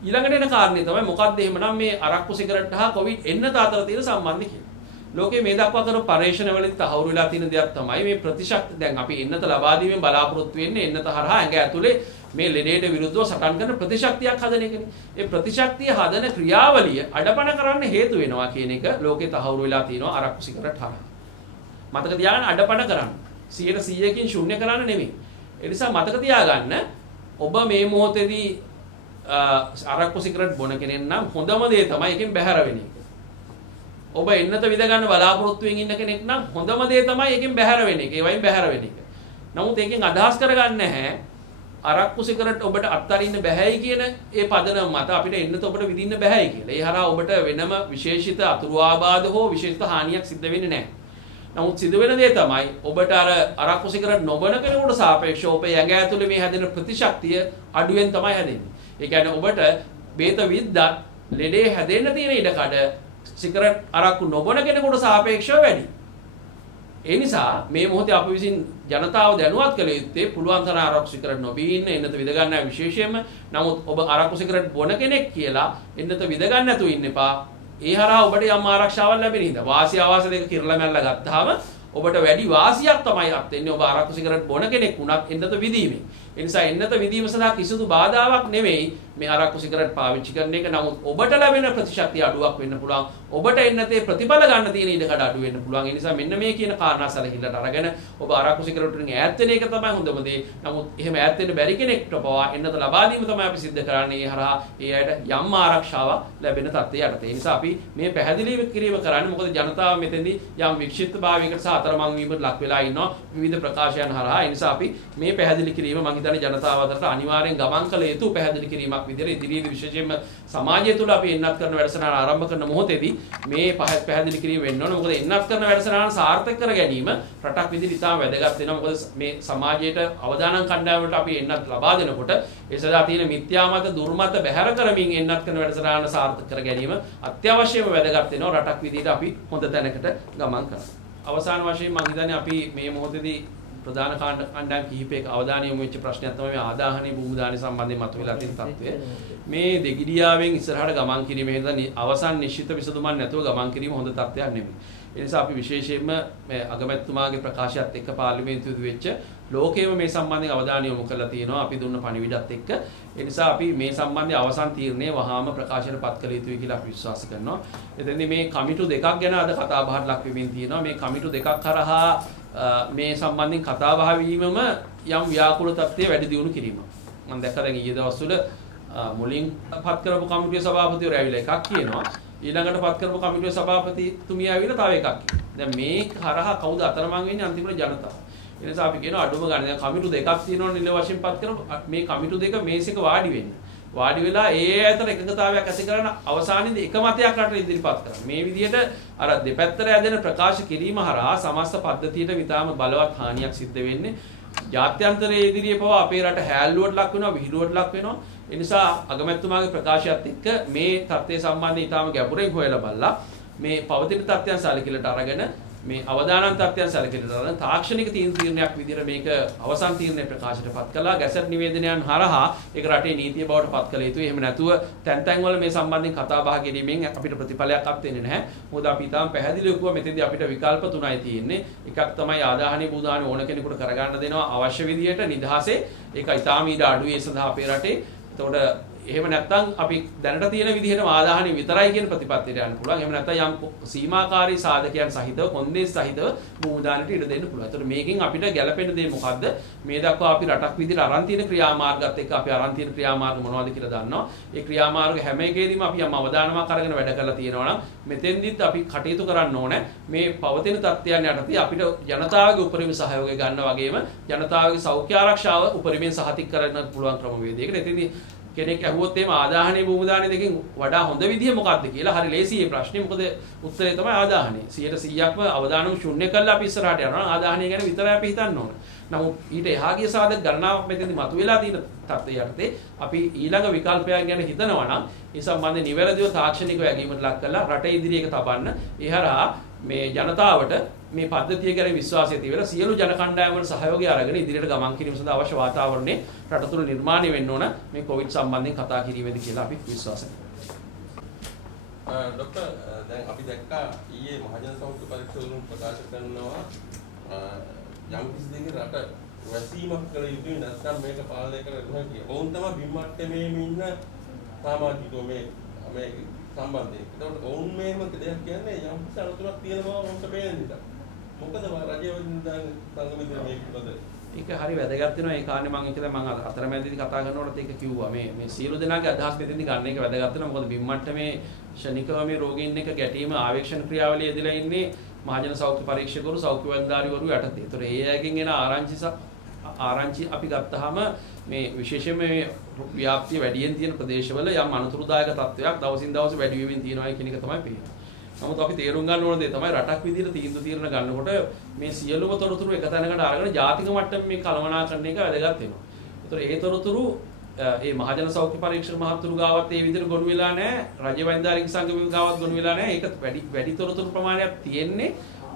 ඊළඟට එන කාරණේ තමයි මොකක්ද එහෙමනම් මේ අරක්කු සිගරට් හා කොවිඩ් එන්නත අතර තියෙන සම්බන්ධය කියලා. ලෝකයේ මේ දක්වා කරන පරීක්ෂණවලදී තහවුරු වෙලා තියෙන දෙයක් තමයි මේ ප්‍රතිශක්ති දැන් අපි එන්නත ලබා දීමෙන් බලාපොරොත්තු වෙන්නේ එන්නත හරහා ඇඟ ඇතුලේ මේ ලෙඩේට විරුද්ධව සටන් කරන ප්‍රතිශක්තියක් හදන එකනේ. ඒ ප්‍රතිශක්තිය හදන ක්‍රියාවලිය අඩපණ කරන්න හේතු වෙනවා කියන එක ලෝකේ තහවුරු වෙලා තියෙනවා අරක්කු සිගරට් හරහා. මතක තියාගන්න අඩපණ කරන්න. 100%කින් ශුන්‍ය කරන්න නෙමෙයි. ඒ නිසා මතක තියාගන්න ඔබ මේ මොහොතේදී අරක්කු සිගරට් බොන කෙනෙක් නම් හොඳම දේ තමයි එකෙන් බැහැර වෙන එක. ඔබ එන්නත විඳ ගන්න බලාපොරොත්තුෙන් ඉන්න කෙනෙක් නම් හොඳම දේ තමයි එකෙන් බැහැර වෙන එක. ඒ වයින් බැහැර වෙන එක. නමුත් එකෙන් අදහස් කරගන්න නැහැ අරක්කු සිගරට් ඔබට අත්හරින්න බැහැයි කියන ඒ පදනම මත අපිට එන්නත ඔබට විඳින්න බැහැයි කියලා. ඒ හරහා ඔබට වෙනම විශේෂිත අතුරු ආබාධ හෝ විශේෂිත හානියක් සිද්ධ වෙන්නේ නැහැ. නමුත් සිදුවෙන දේ තමයි ඔබට අරක්කු සිගරට් නොබන කෙනෙකුට සාපේක්ෂව ඔබේ ඇඟ ඇතුලේ මේ හැදෙන ප්‍රතිශක්තිය අඩුවෙන් තමයි හැදෙන්නේ. ඒ කියන්නේ ඔබට බේත විද්දත් ලෙඩේ හැදෙන්න තියෙන ඉඩකඩ සිගරට් අරක්කු නොබන කෙනෙකුට සාපේක්ෂව වැඩි. ඒ නිසා මේ මොහොතේ අපි විසින් ජනතාව දැනුවත් කළ යුත්තේ පුළුවන් තරම් අරක්කු සිගරට් නොබී ඉන්න එන්නත විඳ ගන්න විශේෂයෙන්ම. නමුත් ඔබ අරක්කු සිගරට් බොන කෙනෙක් කියලා එන්නත විඳ ගන්න නැතුව ඉන්න එපා. ඒ හරහා ඔබට යම් ආරක්ෂාවක් ලැබෙන හින්දා වාසි ආවාස දෙක කිරලා මැල්ලා ගත්තාම ඔබට වැඩි වාසියක් තමයි අත් වෙන්නේ ඔබ අරක්කු සිගරට් බොන කෙනෙක් වුණත් එන්නත විදීමේ. ඒ නිසා එන්නත විදීම සඳහා කිසිදු බාධාවක් නෙමෙයි මේ අරක්කු සිගරට් පාවිච්චි කරන එක. නමුත් ඔබට ලැබෙන ප්‍රතිශක්තිය අඩුවක් වෙන්න පුළුවන්. ඔබට එන්නතේ ප්‍රතිඵල ගන්න තියෙන ඉඩකඩ අඩු වෙන්න පුළුවන්. ඒ නිසා මෙන්න මේ කියන කාරණා සැලකිල්ලට අරගෙන ඔබ අරක්කු සිගරට් වලින් ඈත් වෙන එක තමයි හොඳම දේ. නමුත් එහෙම ඈත් වෙන්න බැරි කෙනෙක්ට පවා එන්නත ලබා දීම තමයි අපි සිද්ධ කරන්නේ. ඒ හරහා ඒ අයට යම් ආරක්ෂාවක් ලැබෙන තත්ත්වයට යටතේ. ඒ නිසා අපි මේ පැහැදිලි කිරීම කරන්නේ මොකද ජනතාව මෙතෙන්දී යම් වික්ෂිප්තභාවයකට සහ අතරමං වීමකට ලක් වෙලා ඉන්නවා විවිධ ප්‍රකාශයන් හරහා. ඒ නිසා අපි මේ පැහැදිලි කිරීම මම හිතන්නේ ජනතාව අතරට අනිවාර්යෙන් ගමන් කළ යුතු පැහැදිලි කිරීමක් විදිහට ඉදිරියේදී විශේෂයෙන්ම සමාජය තුළ අපි එන්නත් කරන වැඩසටහන ආරම්භ කරන මොහොතේදී මේ පැහැදිලි කිරීම වෙන්න ඕන. මොකද එන්නත් කරන වැඩසටහන සාර්ථක කර ගැනීම රටක් විදිහට ඉතාම වැදගත් වෙනවා. මොකද මේ සමාජයට අවදානම් කණ්ඩායමකට අපි එන්නත් ලබා දෙනකොට ඒ සදා තියෙන මිත්‍යා මත දුර්මත බැහැර කරමින් එන්නත් කරන වැඩසටහන සාර්ථක කර ගැනීම අත්‍යවශ්‍යම වැදගත් වෙනවා රටක් විදිහට අපි හොඳ තැනකට ගමන් කරනවා. අවසාන වශයෙන් මම හිතන්නේ අපි මේ මොහොතේදී ප්‍රධාන කණ්ඩායම් කිහිපයක අවධානය යොමු වෙච්ච ප්‍රශ්නයක් තමයි මේ ආදාහනීය භූමිදානය සම්බන්ධයෙන් මතුවලා තියෙන තත්ත්වය. මේ දෙගිඩියාවෙන් ඉස්සරහට ගමන් කිරීමේ හින්දා අවසන් නිශ්චිත විසඳුමක් නැතුව ගමන් කිරීම හොඳ තත්ත්වයක් නෙමෙයි. ඒ නිසා අපි විශේෂයෙන්ම මේ අගමැතිතුමාගේ ප්‍රකාශයත් එක්ක පාර්ලිමේන්තුවේදී වෙච්ච ලෝකයේම මේ සම්බන්ධයෙන් අවධානය යොමු කරලා තියෙනවා. අපි දුන්න පණිවිඩත් එක්ක. ඒ නිසා අපි මේ සම්බන්ධයෙන් අවසන් තීරණය වහාම ප්‍රකාශයට පත් කළ යුතුයි කියලා අපි විශ්වාස කරනවා. එතෙන්දී මේ කමිටු දෙකක් ගැන අද කතා බහට ලක් වෙමින් තියෙනවා. මේ කමිටු දෙකක් කරහා මේ සම්බන්ධයෙන් කතා බහ වීමම යම් ව්‍යාකූල තත්ත්වයේ වැඩි දියුණු කිරීමක්. මම දැක්කා දැන් ඊයේ දවස්වල මුලින් පත් කරපු කමිටුවේ සභාපතිවරු ඇවිල්ලා එකක් කියනවා. ඊළඟට පත් කරපු කමිටුවේ සභාපතිතුමිය ඇවිල්ලා තව එකක් කියනවා. දැන් මේ හරහා කවුද අතරමං වෙන්නේ අන්තිමට ජනතාව. ඒ නිසා අපි කියනවා අඩුම ගන්න දැන් කමිටු දෙකක් තියෙනවනේ නිල වශයෙන් පත් කරපු මේ කමිටු දෙක මේසෙක වාඩි වෙන්න. වාඩි වෙලා ඒ අතර එකඟතාවයක් ඇති කරන අවසානයේදී එක මතයක් රට ඉදිරිපත් කරනවා. මේ විදිහට අර දෙපැත්තට ඇදෙන ප්‍රකාශ කිරීම හරහා සමස්ත පද්ධතියට විතාම බලවත් හානියක් සිද්ධ වෙන්නේ. ජාත්‍යන්තරයේ ඉදිරියේ පවා අපේ රට හැල්ලුවට ලක් වෙනවා, විහිළුවට ලක් වෙනවා. ඒ නිසා අගමැතිතුමාගේ ප්‍රකාශයත් එක්ක මේ තත්ත්වයේ සම්බන්ධයෙන් ඊටාම ගැඹුරින් හොයලා බලලා මේ පවතින තත්ත්වයන් සැලකිලිට අරගෙන මේ අවදානම් තත්ත්වයන් සැලකිලිට අරගෙන තාක්ෂණික තීරණයක් විදිහට මේක අවසන් තීරණය ප්‍රකාශයටපත් කළා. ගැසට් නිවේදනයන් හරහා ඒක රටේ නීතිය බවට පත් කළ යුතුයි. එහෙම නැතුව තැන් තැන් වල මේ සම්බන්ධයෙන් කතා බහ කිරීමෙන් අපිට ප්‍රතිඵලයක් අත් වෙන්නේ නැහැ. මොකද අපි ඊටාම පැහැදිලිව කිව්වා මෙතෙන්දී අපිට විකල්ප තුනයි තියෙන්නේ. එකක් තමයි ආදාහනීය භූදාන ඕන කෙනෙකුට කරගන්න දෙනවා අවශ්‍ය විදිහට නිදහසේ. ඒක ඊටාම ඊට අඩුයි ඒ සඳහා අපේ රටේ. එතකොට එහෙම නැත්නම් අපි දැනට තියෙන විදිහටම ආදාහනීය විතරයි කියන ප්‍රතිපත්තියට යන්න පුළුවන්. එහෙම නැත්නම් යම් සීමාකාරී සාධකයන් සහිතව කොන්දේස් සහිතව භූදානට ඉඩ දෙන්න පුළුවන්. ඒතකොට මේකෙන් අපිට ගැළපෙන දේ මොකද්ද? මේ දක්වා අපි රටක් විදිහට අරන් තියෙන ක්‍රියාමාර්ගات එක්ක අපි අරන් තියෙන ක්‍රියාමාර්ග මොනවද කියලා දන්නවා. ඒ ක්‍රියාමාර්ග හැම එකේදීම අපි යම් අවධානමක් අරගෙන වැඩ කරලා තියෙනවා නම් මෙතෙන්දිත් අපි කටයුතු කරන්න ඕනේ. මේ පවතින තත්ත්වයන් යටතේ අපිට ජනතාවගේ උපරිම සහයෝගය ගන්න වගේම ජනතාවගේ සෞඛ්‍ය ආරක්ෂාව උපරිමයෙන් සහතික කරන්න පුළුවන් ක්‍රමවේදයකට. එතෙන්දී කෙනෙක් අහුවොත් එහෙම ආදාහනීය භූමිදානය දෙකෙන් වඩා හොඳ විදිය මොකක්ද කියලා හරි ලේසි මේ ප්‍රශ්නේ. මොකද උත්තරේ තමයි ආදාහනීය. 100%ක්ම අවදානම ශුන්‍ය කරලා අපි ඉස්සරහට යනවා. ආදාහනීය ගැන විතරයි අපි හිතන්න ඕන. නමුත් ඊට එහා ගිය සාධක ගණනාවක් මෙතෙන්දි මතුවලා තියෙන තත්ත්වය යටතේ අපි ඊළඟ විකල්පයක් ගැන හිතනවා නම් ඒ සම්බන්ධයෙන් නිවැරදිව තාක්ෂණික වැගීමට ලක් කරලා රටේ ඉදිරියට තබන්න. ඒ හරහා මේ ජනතාවට මේ පද්ධතිය ගැන විශ්වාසය තියලා සියලු ජන කණ්ඩායම් වල සහයෝගය අරගෙන ඉදිරියට ගමන් කිරීම සඳහා අවශ්‍ය වාතාවරණය රට තුළ නිර්මාණය වෙන්න ඕන මේ කොවිඩ් සම්බන්ධයෙන් කතා කිරීමේදී කියලා අපි විශ්වාස කරනවා. ડોક્ટર දැන් අපි දැක්කා ඊයේ මහජන සෞඛ්‍ය පරීක්ෂකවරුන් ප්‍රකාශ කරනවා යම් කිසි දෙයක රට වැසීමක් කළ යුතුයි නැත්නම් මේක පාලනය කරන්න බැහැ කියලා. ඔවුන් තමයි බිම් මට්ටමේ ඉන්න සමාජිකෝ මේ සම්බන්ධයෙන්. ඒකට ඔවුන් මේම දෙයක් කියන්නේ යම් කිසි අනුතරක් තියෙන බව මොකද පේන්නේ. මොකද රජයේ සංගමිතේ මේක පිළිබඳ ඒක හරි වැදගත් වෙනවා. ඒ කාරණේ මම හිතලා මම අතරමැදදී කතා කරනකොට ඒක කිව්වා. මේ සියලු දෙනාගේ අදහස් මෙතෙන්දී ගන්න එක වැදගත් වෙනවා. මොකද බිම් මට්ටමේ ශනිකව මේ රෝගීන් එක්ක ගැටීම ආවේක්ෂණ ක්‍රියාවලිය යෙදලා ඉන්නේ මහජන සෞඛ්‍ය පරීක්ෂකවරු සෞඛ්‍ය වෛද්‍යවරු යටතේ. ඒතර ඒ අයගෙන් එන ආරංචි අපි ගත්තාම මේ විශේෂයෙන්ම මේ ව්‍යාප්තිය වැඩියෙන් තියෙන ප්‍රදේශවල යම් අනුතුරුදායක තත්ත්වයක් දවසින් දවස වැඩි වෙමින් තියෙනවා කියන එක තමයි පේන්නේ. නමුත් අපි තේරුම් ගන්න ඕන දේ තමයි රටක් විදිහට තීරණ ගන්නකොට මේ සියලුම තොරතුරු එක තැනකට අරගෙන ජාතික මට්ටමේ මේ කළමනාකරන එක වැදගත් වෙනවා. ඒතර ඒ තොරතුරු මේ මහජන සෞඛ්‍ය පරීක්ෂක මහතුරු ගාවත් ඒ විදිහට ගොනු වෙලා නැහැ. රජ්‍ය වෛද්‍යාලය සංගමයේ ගාවත් ගොනු වෙලා නැහැ. ඒක වැඩි තොරතුරු ප්‍රමාණයක් තියෙන්නේ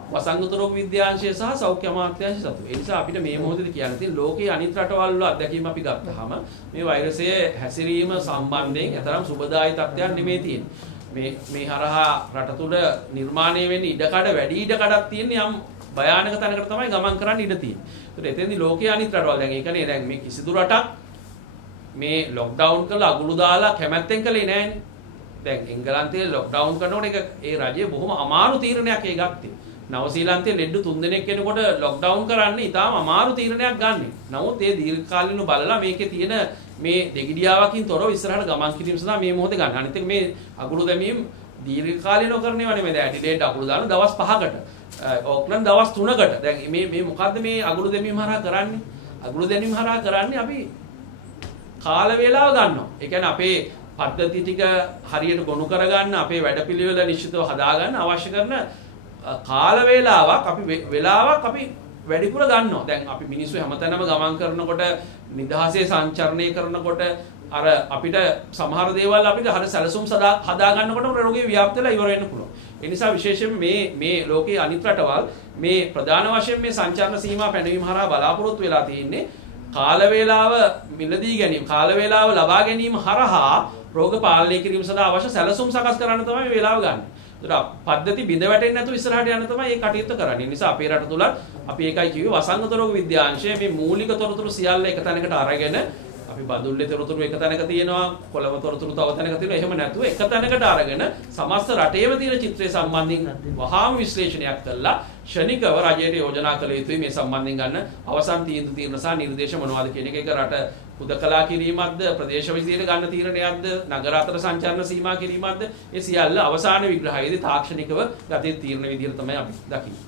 වසංගත රෝග විද්‍යාංශය සහ සෞඛ්‍ය අමාත්‍යාංශය සතු. ඒ නිසා අපිට මේ මොහොතේදී කියන්න තියෙන ලෝකයේ අනිත් රටවල් වල අත්දැකීම් අපි ගත්තාම මේ වෛරසයේ හැසිරීම සම්බන්ධයෙන් අතරම් සුබදායි තත්ත්වයක් නෙමෙයි තියෙන්නේ. මේ හරහා රට තුළ නිර්මාණය වෙන්නේ ඉඩකඩ වැඩි ඉඩකඩක් තියෙන යම් භයානක තැනකට තමයි ගමන් කරන්න ඉඩ තියෙන්නේ. ඒත් එතෙන්දී ලෝකයේ අනිත් රටවල් දැන් ඒකනේ දැන් මේ කිසිදු රටක් මේ ලොක්ඩවුන් කරලා අගුළු දාලා කැමැත්තෙන් කළේ නැහැනේ. දැන් එංගලන්තයේ ලොක්ඩවුන් කරනකොට ඒක ඒ රජයේ බොහොම අමාරු තීරණයක් ඒ ගත්තේ. නවසීලන්තයේ ලෙඩ 3 දෙනෙක් කෙනෙකුට ලොක්ඩවුන් කරන්න ඉතාම අමාරු තීරණයක් ගන්නෙ. නමුත් ඒ දීර්ඝකාලීනව බලලා මේකේ තියෙන මේ දෙගිඩියාවකින් තොරව ඉස්සරහට ගමන් කිරීම සඳහා මේ මොහොතේ ගන්න. අනිත් එක මේ අගුළු දැමීම් දීර්ඝකාලීනව කරනේව නෙමෙයි. දැන් ඇඩිලේඩ් අගුළු දාන දවස් 5කට. ඕක්ලන්ඩ් දවස් 3කට. දැන් මේ මොකද්ද මේ අගුළු දැමීම හරහා කරන්නේ? අගුළු දැමීම හරහා කරන්නේ අපි කාල වේලාව ගන්නවා. ඒ කියන්නේ අපේ පද්ධති ටික හරියට ගොනු කරගන්න, අපේ වැඩපිළිවෙල නිශ්චිතව හදාගන්න අවශ්‍ය කරන කාල වේලාවක් අපි වැඩිපුර ගන්නවා. දැන් අපි මිනිස්සු හැමතැනම ගමන් කරනකොට නිදහසේ සංචරණය කරනකොට අර අපිට සමහර දේවල් අපිට හරිය සැලසුම් හදා ගන්නකොට රෝගේ ව්‍යාප්ත වෙලා ඉවර වෙන්න පුළුවන්. ඒ නිසා විශේෂයෙන්ම මේ ලෝකයේ අනිත් රටවල් මේ ප්‍රධාන වශයෙන් මේ සංචාරන සීමා පැනවීම හරහා බලාපොරොත්තු වෙලා තියෙන්නේ කාල වේලාව මිලදී ගැනීම, කාල වේලාව ලබා ගැනීම හරහා රෝග පාලනය කිරීම සඳහා අවශ්‍ය සැලසුම් සකස් කරන්න තමයි මේ වේලාව ගන්න. ඒතර පද්ධති බිඳ වැටෙන්නේ නැතුව ඉස්සරහට යන්න තමයි මේ කටයුත්ත කරන්නේ. නිසා අපේ රට තුල අපි ඒකයි කිව්වේ වසංගත රෝග විද්‍යාංශය මේ මූලික තොරතුරු සියල්ල එක තැනකට අරගෙන අපි බදුල්ලේ තොරතුරු එක තැනක තියෙනවා, කොළඹ තොරතුරු තව තැනක තියෙනවා. එහෙම නැතුව එක තැනකට අරගෙන සමස්ත රටේම තියෙන චිත්‍රය සම්බන්ධයෙන් වහාම විශ්ලේෂණයක් කළා ශනිකව රජයට යෝජනා කළ යුතුයි මේ සම්බන්ධයෙන් ගන්න අවසන් තීන්දුව සහ නිර්දේශ මොනවද කියන එක රට හුදකලා කිරීමක්ද, ප්‍රදේශ විදියට ගන්න තීරණයක්ද, නගර අතර සංචාරන සීමා කිරීමක්ද, ඒ සියල්ල අවසාන විග්‍රහයේදී තාක්ෂණිකව ගතේ තීරණ විදියට තමයි අපි දකින්නේ.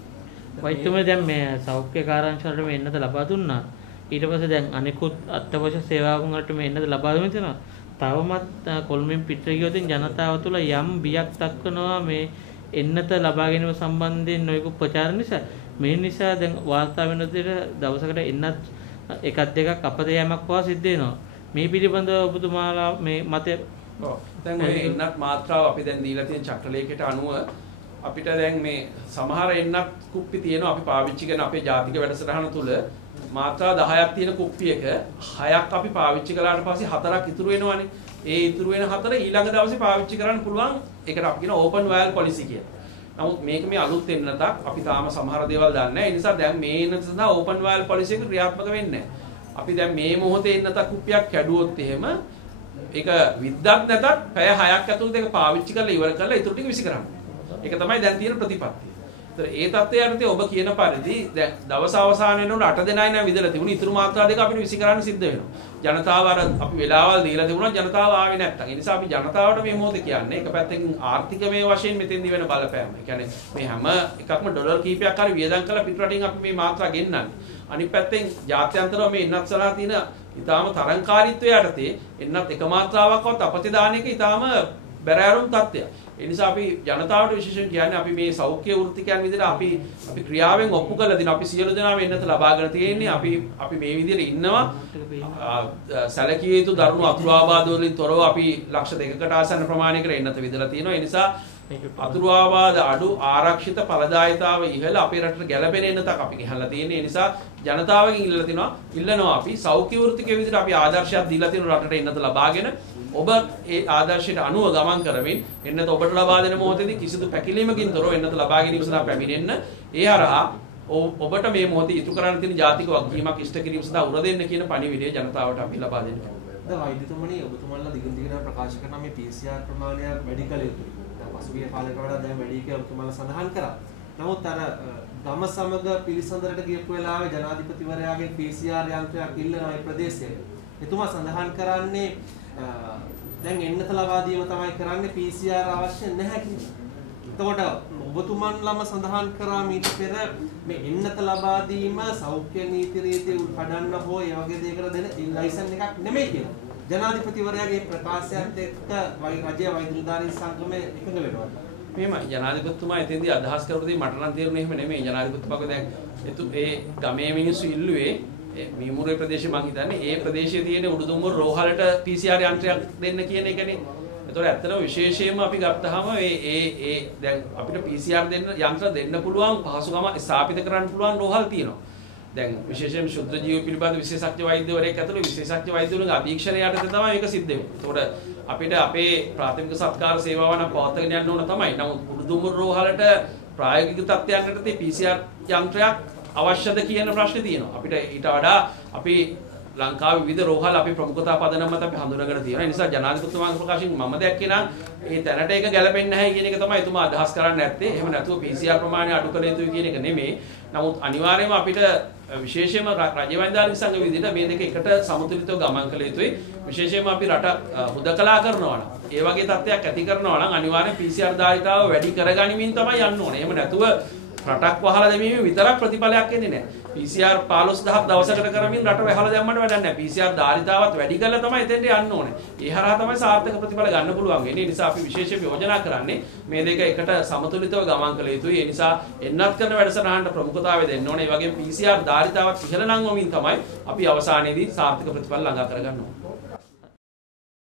වෛද්‍යතුමනි දැන් මේ සෞඛ්‍ය කාර්යාංශ වලට මේ එන්නත ලබා දුන්නා. ඊට පස්සේ දැන් අනිකුත් අත්‍යවශ්‍ය සේවාවන් වලට මේ එන්නත ලබා දෙන්න තියෙනවා. තවමත් කොළඹින් පිටර ගියොත් ජනතාව තුළ යම් බියක් දක්වනවා මේ එන්නත ලබා ගැනීම සම්බන්ධයෙන් නොයෙකුත් ප්‍රචාර නිසා. මේ නිසා දැන් වාර්තා වෙන විදිහට දවසකට එන්නත් එකක් දෙකක් අපත යෑමක් පවා සිද්ධ වෙනවා. මේ පිළිබඳව ඔබතුමාලා මේ මතය දැන් මේ එන්නත් මාත්‍රාව අපි දැන් දීලා තියෙන චක්‍රලේඛයට අනුව අපිට දැන් මේ සමහර එන්නත් කුප්පි තියෙනවා අපි පාවිච්චි කරන අපේ ජාතික වැඩසටහන තුල මාත්‍රා 10ක් තියෙන කුප්පියක 6ක් අපි පාවිච්චි කළාට පස්සේ 4ක් ඉතුරු වෙනවනේ. ඒ ඉතුරු වෙන 4 ඊළඟ දවසේ පාවිච්චි කරන්න පුළුවන්. ඒකට අපි කියන ඕපන් වයල් පොලිසි කියලා. නමුත් මේක මේ අලුත් එන්නතක් අපි තාම සමහර දේවල් දන්නේ නැහැ. ඒ නිසා දැන් මේ එන්නත සඳහා ඕපන් වයල් පොලිසි එක ක්‍රියාත්මක වෙන්නේ නැහැ. අපි දැන් මේ මොහොතේ එන්නතක් කුප්පියක් කැඩුවොත් එහෙම ඒක විද්දක් නැතත් පැය 6ක් ඇතුළත ඒක පාවිච්චි කරලා ඉවර කරලා ඊටු ටික විසි කරන්න. ඒක තමයි දැන් තියෙන ප්‍රතිපත්තිය. ඒ තත්ත්වය යටතේ ඔබ කියන පරිදි දැන් දවස අවසාන වෙනකොට 8 දෙනයි නම් විදලා තිබුණේ ඉතුරු මාත්‍රා දෙක අපිට විසි කරන්න සිද්ධ වෙනවා. ජනතාව අර අපි වෙලාවල් දීලා තිබුණා ජනතාව ආවේ නැත්තම්. ඒ නිසා අපි ජනතාවට මේ මොහොතේ කියන්නේ එක පැත්තකින් ආර්ථිකමය වශයෙන් මෙතෙන්දි වෙන බලපෑම. ඒ කියන්නේ මේ හැම එකක්ම ඩොලර් කීපයක් හරි වියදම් කරලා පිටරටින් අපි මේ මාත්‍රා ගෙන්නන්නේ. අනිත් පැත්තෙන් ජාත්‍යන්තරව මේ එන්නත් සලහා තියෙන ඊටාම තරංකාරීත්වය යටතේ එන්නත් එක මාත්‍රාවක්වත් අපතේ දාන එක ඊටාම බැරෑරුම් තත්ත්වයක්. ඒ නිසා අපි ජනතාවට විශේෂයෙන් කියන්නේ අපි මේ සෞඛ්‍ය වෘත්තිකයන් විදිහට අපි ක්‍රියාවෙන් ඔප්පු කරලා දින අපි සියලු දෙනාම එන්නත ලබාගෙන තියෙන්නේ අපි මේ විදිහට ඉන්නවා සැලකිය යුතු දරුණු අතුරු ආබාධ වලින් තොරව අපි ලක්ෂ 2කට ආසන්න ප්‍රමාණයකට එන්නත විදලා තියෙනවා. ඒ නිසා අතුරු ආබාධ අඩු ආරක්ෂිත ඵලදායීතාව ඉහළ අපේ රටට ගැළපෙන එන්නතක් අපි ගහලා තියෙන්නේ. ඒ නිසා ජනතාවගෙන් ඉල්ලනවා අපි සෞඛ්‍ය වෘත්තිකයේ විදිහට අපි ආදර්ශයක් දීලා තියෙන රටට එන්නත ලබාගෙන ඔබ ඒ ආදර්ශයට අනුව ගමන් කරමින් එන්නත ඔබට ලබා දෙන මොහොතේදී කිසිදු පැකිලීමකින් තොරව එන්නත ලබා ගැනීම සඳහා පැමිණෙන්න. ඒ හරහා ඔබට මේ මොහොතේ ඉටු කරන්න තියෙන ජාතික වගකීමක් ඉෂ්ට කිරීම සඳහා උර දෙන්න කියන පණිවිඩය ජනතාවට අපි ලබා දෙන්න. දැන් වෛද්‍යතුමනි ඔබතුමාලා දිගින් දිගටම ප්‍රකාශ කරන මේ PCR ප්‍රමාණය වැඩි කළ යුතුයි. දැන් පසුගිය කාලයක වඩා දැන් වැඩි කියලා ඔබතුමාලා සඳහන් කරා. නමුත් අර ගම සමග පිළිසඳරට ගියපු වෙලාවේ ජනාධිපතිවරයාගේ PCR යන්ත්‍රයක් ඉල්ලන ඒ ප්‍රදේශයේ එතුමා සඳහන් කරන්නේ දැන් එන්නත ලබා දීම තමයි කරන්නේ PCR අවශ්‍ය නැහැ කියලා. එතකොට ඔබතුමන්ලම සඳහන් කරා මීට පෙර මේ එන්නත ලබා දීම සෞඛ්‍ය නීති රීතිය උල්පඩන්න හෝ ඒ වගේ දෙයකට දෙන ලයිසන් එකක් නෙමෙයි කියලා. ජනාධිපතිවරයාගේ ප්‍රකාශයත් එක්ක රජයේ වෛද්‍ය නිලධාරීන් සංගමයේ එකඟ වෙනවා. මෙහෙම ජනාධිපතිතුමා එතෙන්දී අදහස් කරපු දේ මට නම් තේරුනේ එහෙම නෙමෙයි. ජනාධිපතිතුමාගේ දැන් ඒ ගමේ මිනිස්සු ඉල්ලුවේ මීමුරේ ප්‍රදේශේ මං හිතන්නේ ඒ ප්‍රදේශයේ තියෙන උඩුදුම්බර රෝහලට PCR යන්ත්‍රයක් දෙන්න කියන එකනේ. ඒතකොට ඇත්තටම විශේෂයෙන්ම අපි ගත්තාම ඒ දැන් අපිට PCR දෙන්න යන්ත්‍ර දෙන්න පුළුවන් පහසුකම ස්ථාපිත කරන්න පුළුවන් රෝහල් තියෙනවා. දැන් විශේෂයෙන් ශුද්ධ ජීව පිළිබඳ විශේෂඥ වෛද්‍යවරයෙක් ඇතුළු විශේෂඥ වෛද්‍යවරුන්ගේ අධීක්ෂණය යටතේ තමයි මේක සිද්ධ වෙන්නේ. ඒතකොට අපිට අපේ ප්‍රාථමික සත්කාර සේවාවන් පවත්වාගෙන යන්න ඕන තමයි. නමුත් උඩුදුම්බර රෝහලට ප්‍රායෝගික තත්ත්වයන් යටතේ PCR යන්ත්‍රයක් අවශ්‍යද කියන ප්‍රශ්නේ තියෙනවා. අපිට ඊට වඩා අපි ලංකාවේ විවිධ රෝහල් අපි ප්‍රමුඛතා පදනම මත අපි හඳුනාගෙන තියෙනවා. ඒ නිසා ජනාධිපතිතුමාගේ ප්‍රකාශයෙන් මම දැක්කේ නම් ඒ තැනට ඒක ගැලපෙන්නේ නැහැ කියන එක තමයි එතුමා අදහස් කරන්නේ නැත්තේ. එහෙම නැතුව PCR ප්‍රමාණය අඩු කළ යුතුයි කියන එක නෙමෙයි. නමුත් අනිවාර්යයෙන්ම අපිට විශේෂයෙන්ම රජ වෛද්‍යාල සංඝ විදිහට මේ දෙක එකට සමතුලිතව ගමන් කළ යුතුයි. විශේෂයෙන්ම අපි රට හුදකලා කරනවා නම් ඒ වගේ තත්ත්වයක් ඇති කරනවා නම් අනිවාර්යෙන් PCR ධාරිතාව වැඩි කරගනිමින් තමයි යන්න ඕනේ. එහෙම නැතුව රටක් වහලා දැමීමේ විතරක් ප්‍රතිඵලයක් එන්නේ නැහැ. PCR 15000ක් දවසකට කරමින් රට වහලා දැම්මට වැඩක් නැහැ. PCR ධාරිතාවත් වැඩි කරලා තමයි එතෙන්ට යන්න ඕනේ. ඒ හරහා තමයි සාර්ථක ප්‍රතිඵල ගන්න පුළුවන් වෙන්නේ. ඒ නිසා අපි විශේෂයෙන් යෝජනා කරන්නේ මේ දෙක එකට සමතුලිතව ගමන් කළ යුතුයි. ඒ නිසා එන්නත් කරන වැඩසටහනට ප්‍රමුඛතාවය දෙන්න ඕනේ. ඒ වගේම PCR ධාරිතාවත් ඉහළ නංවමින් තමයි අපි අවසානයේදී සාර්ථක ප්‍රතිඵල ළඟා කරගන්න ඕනේ.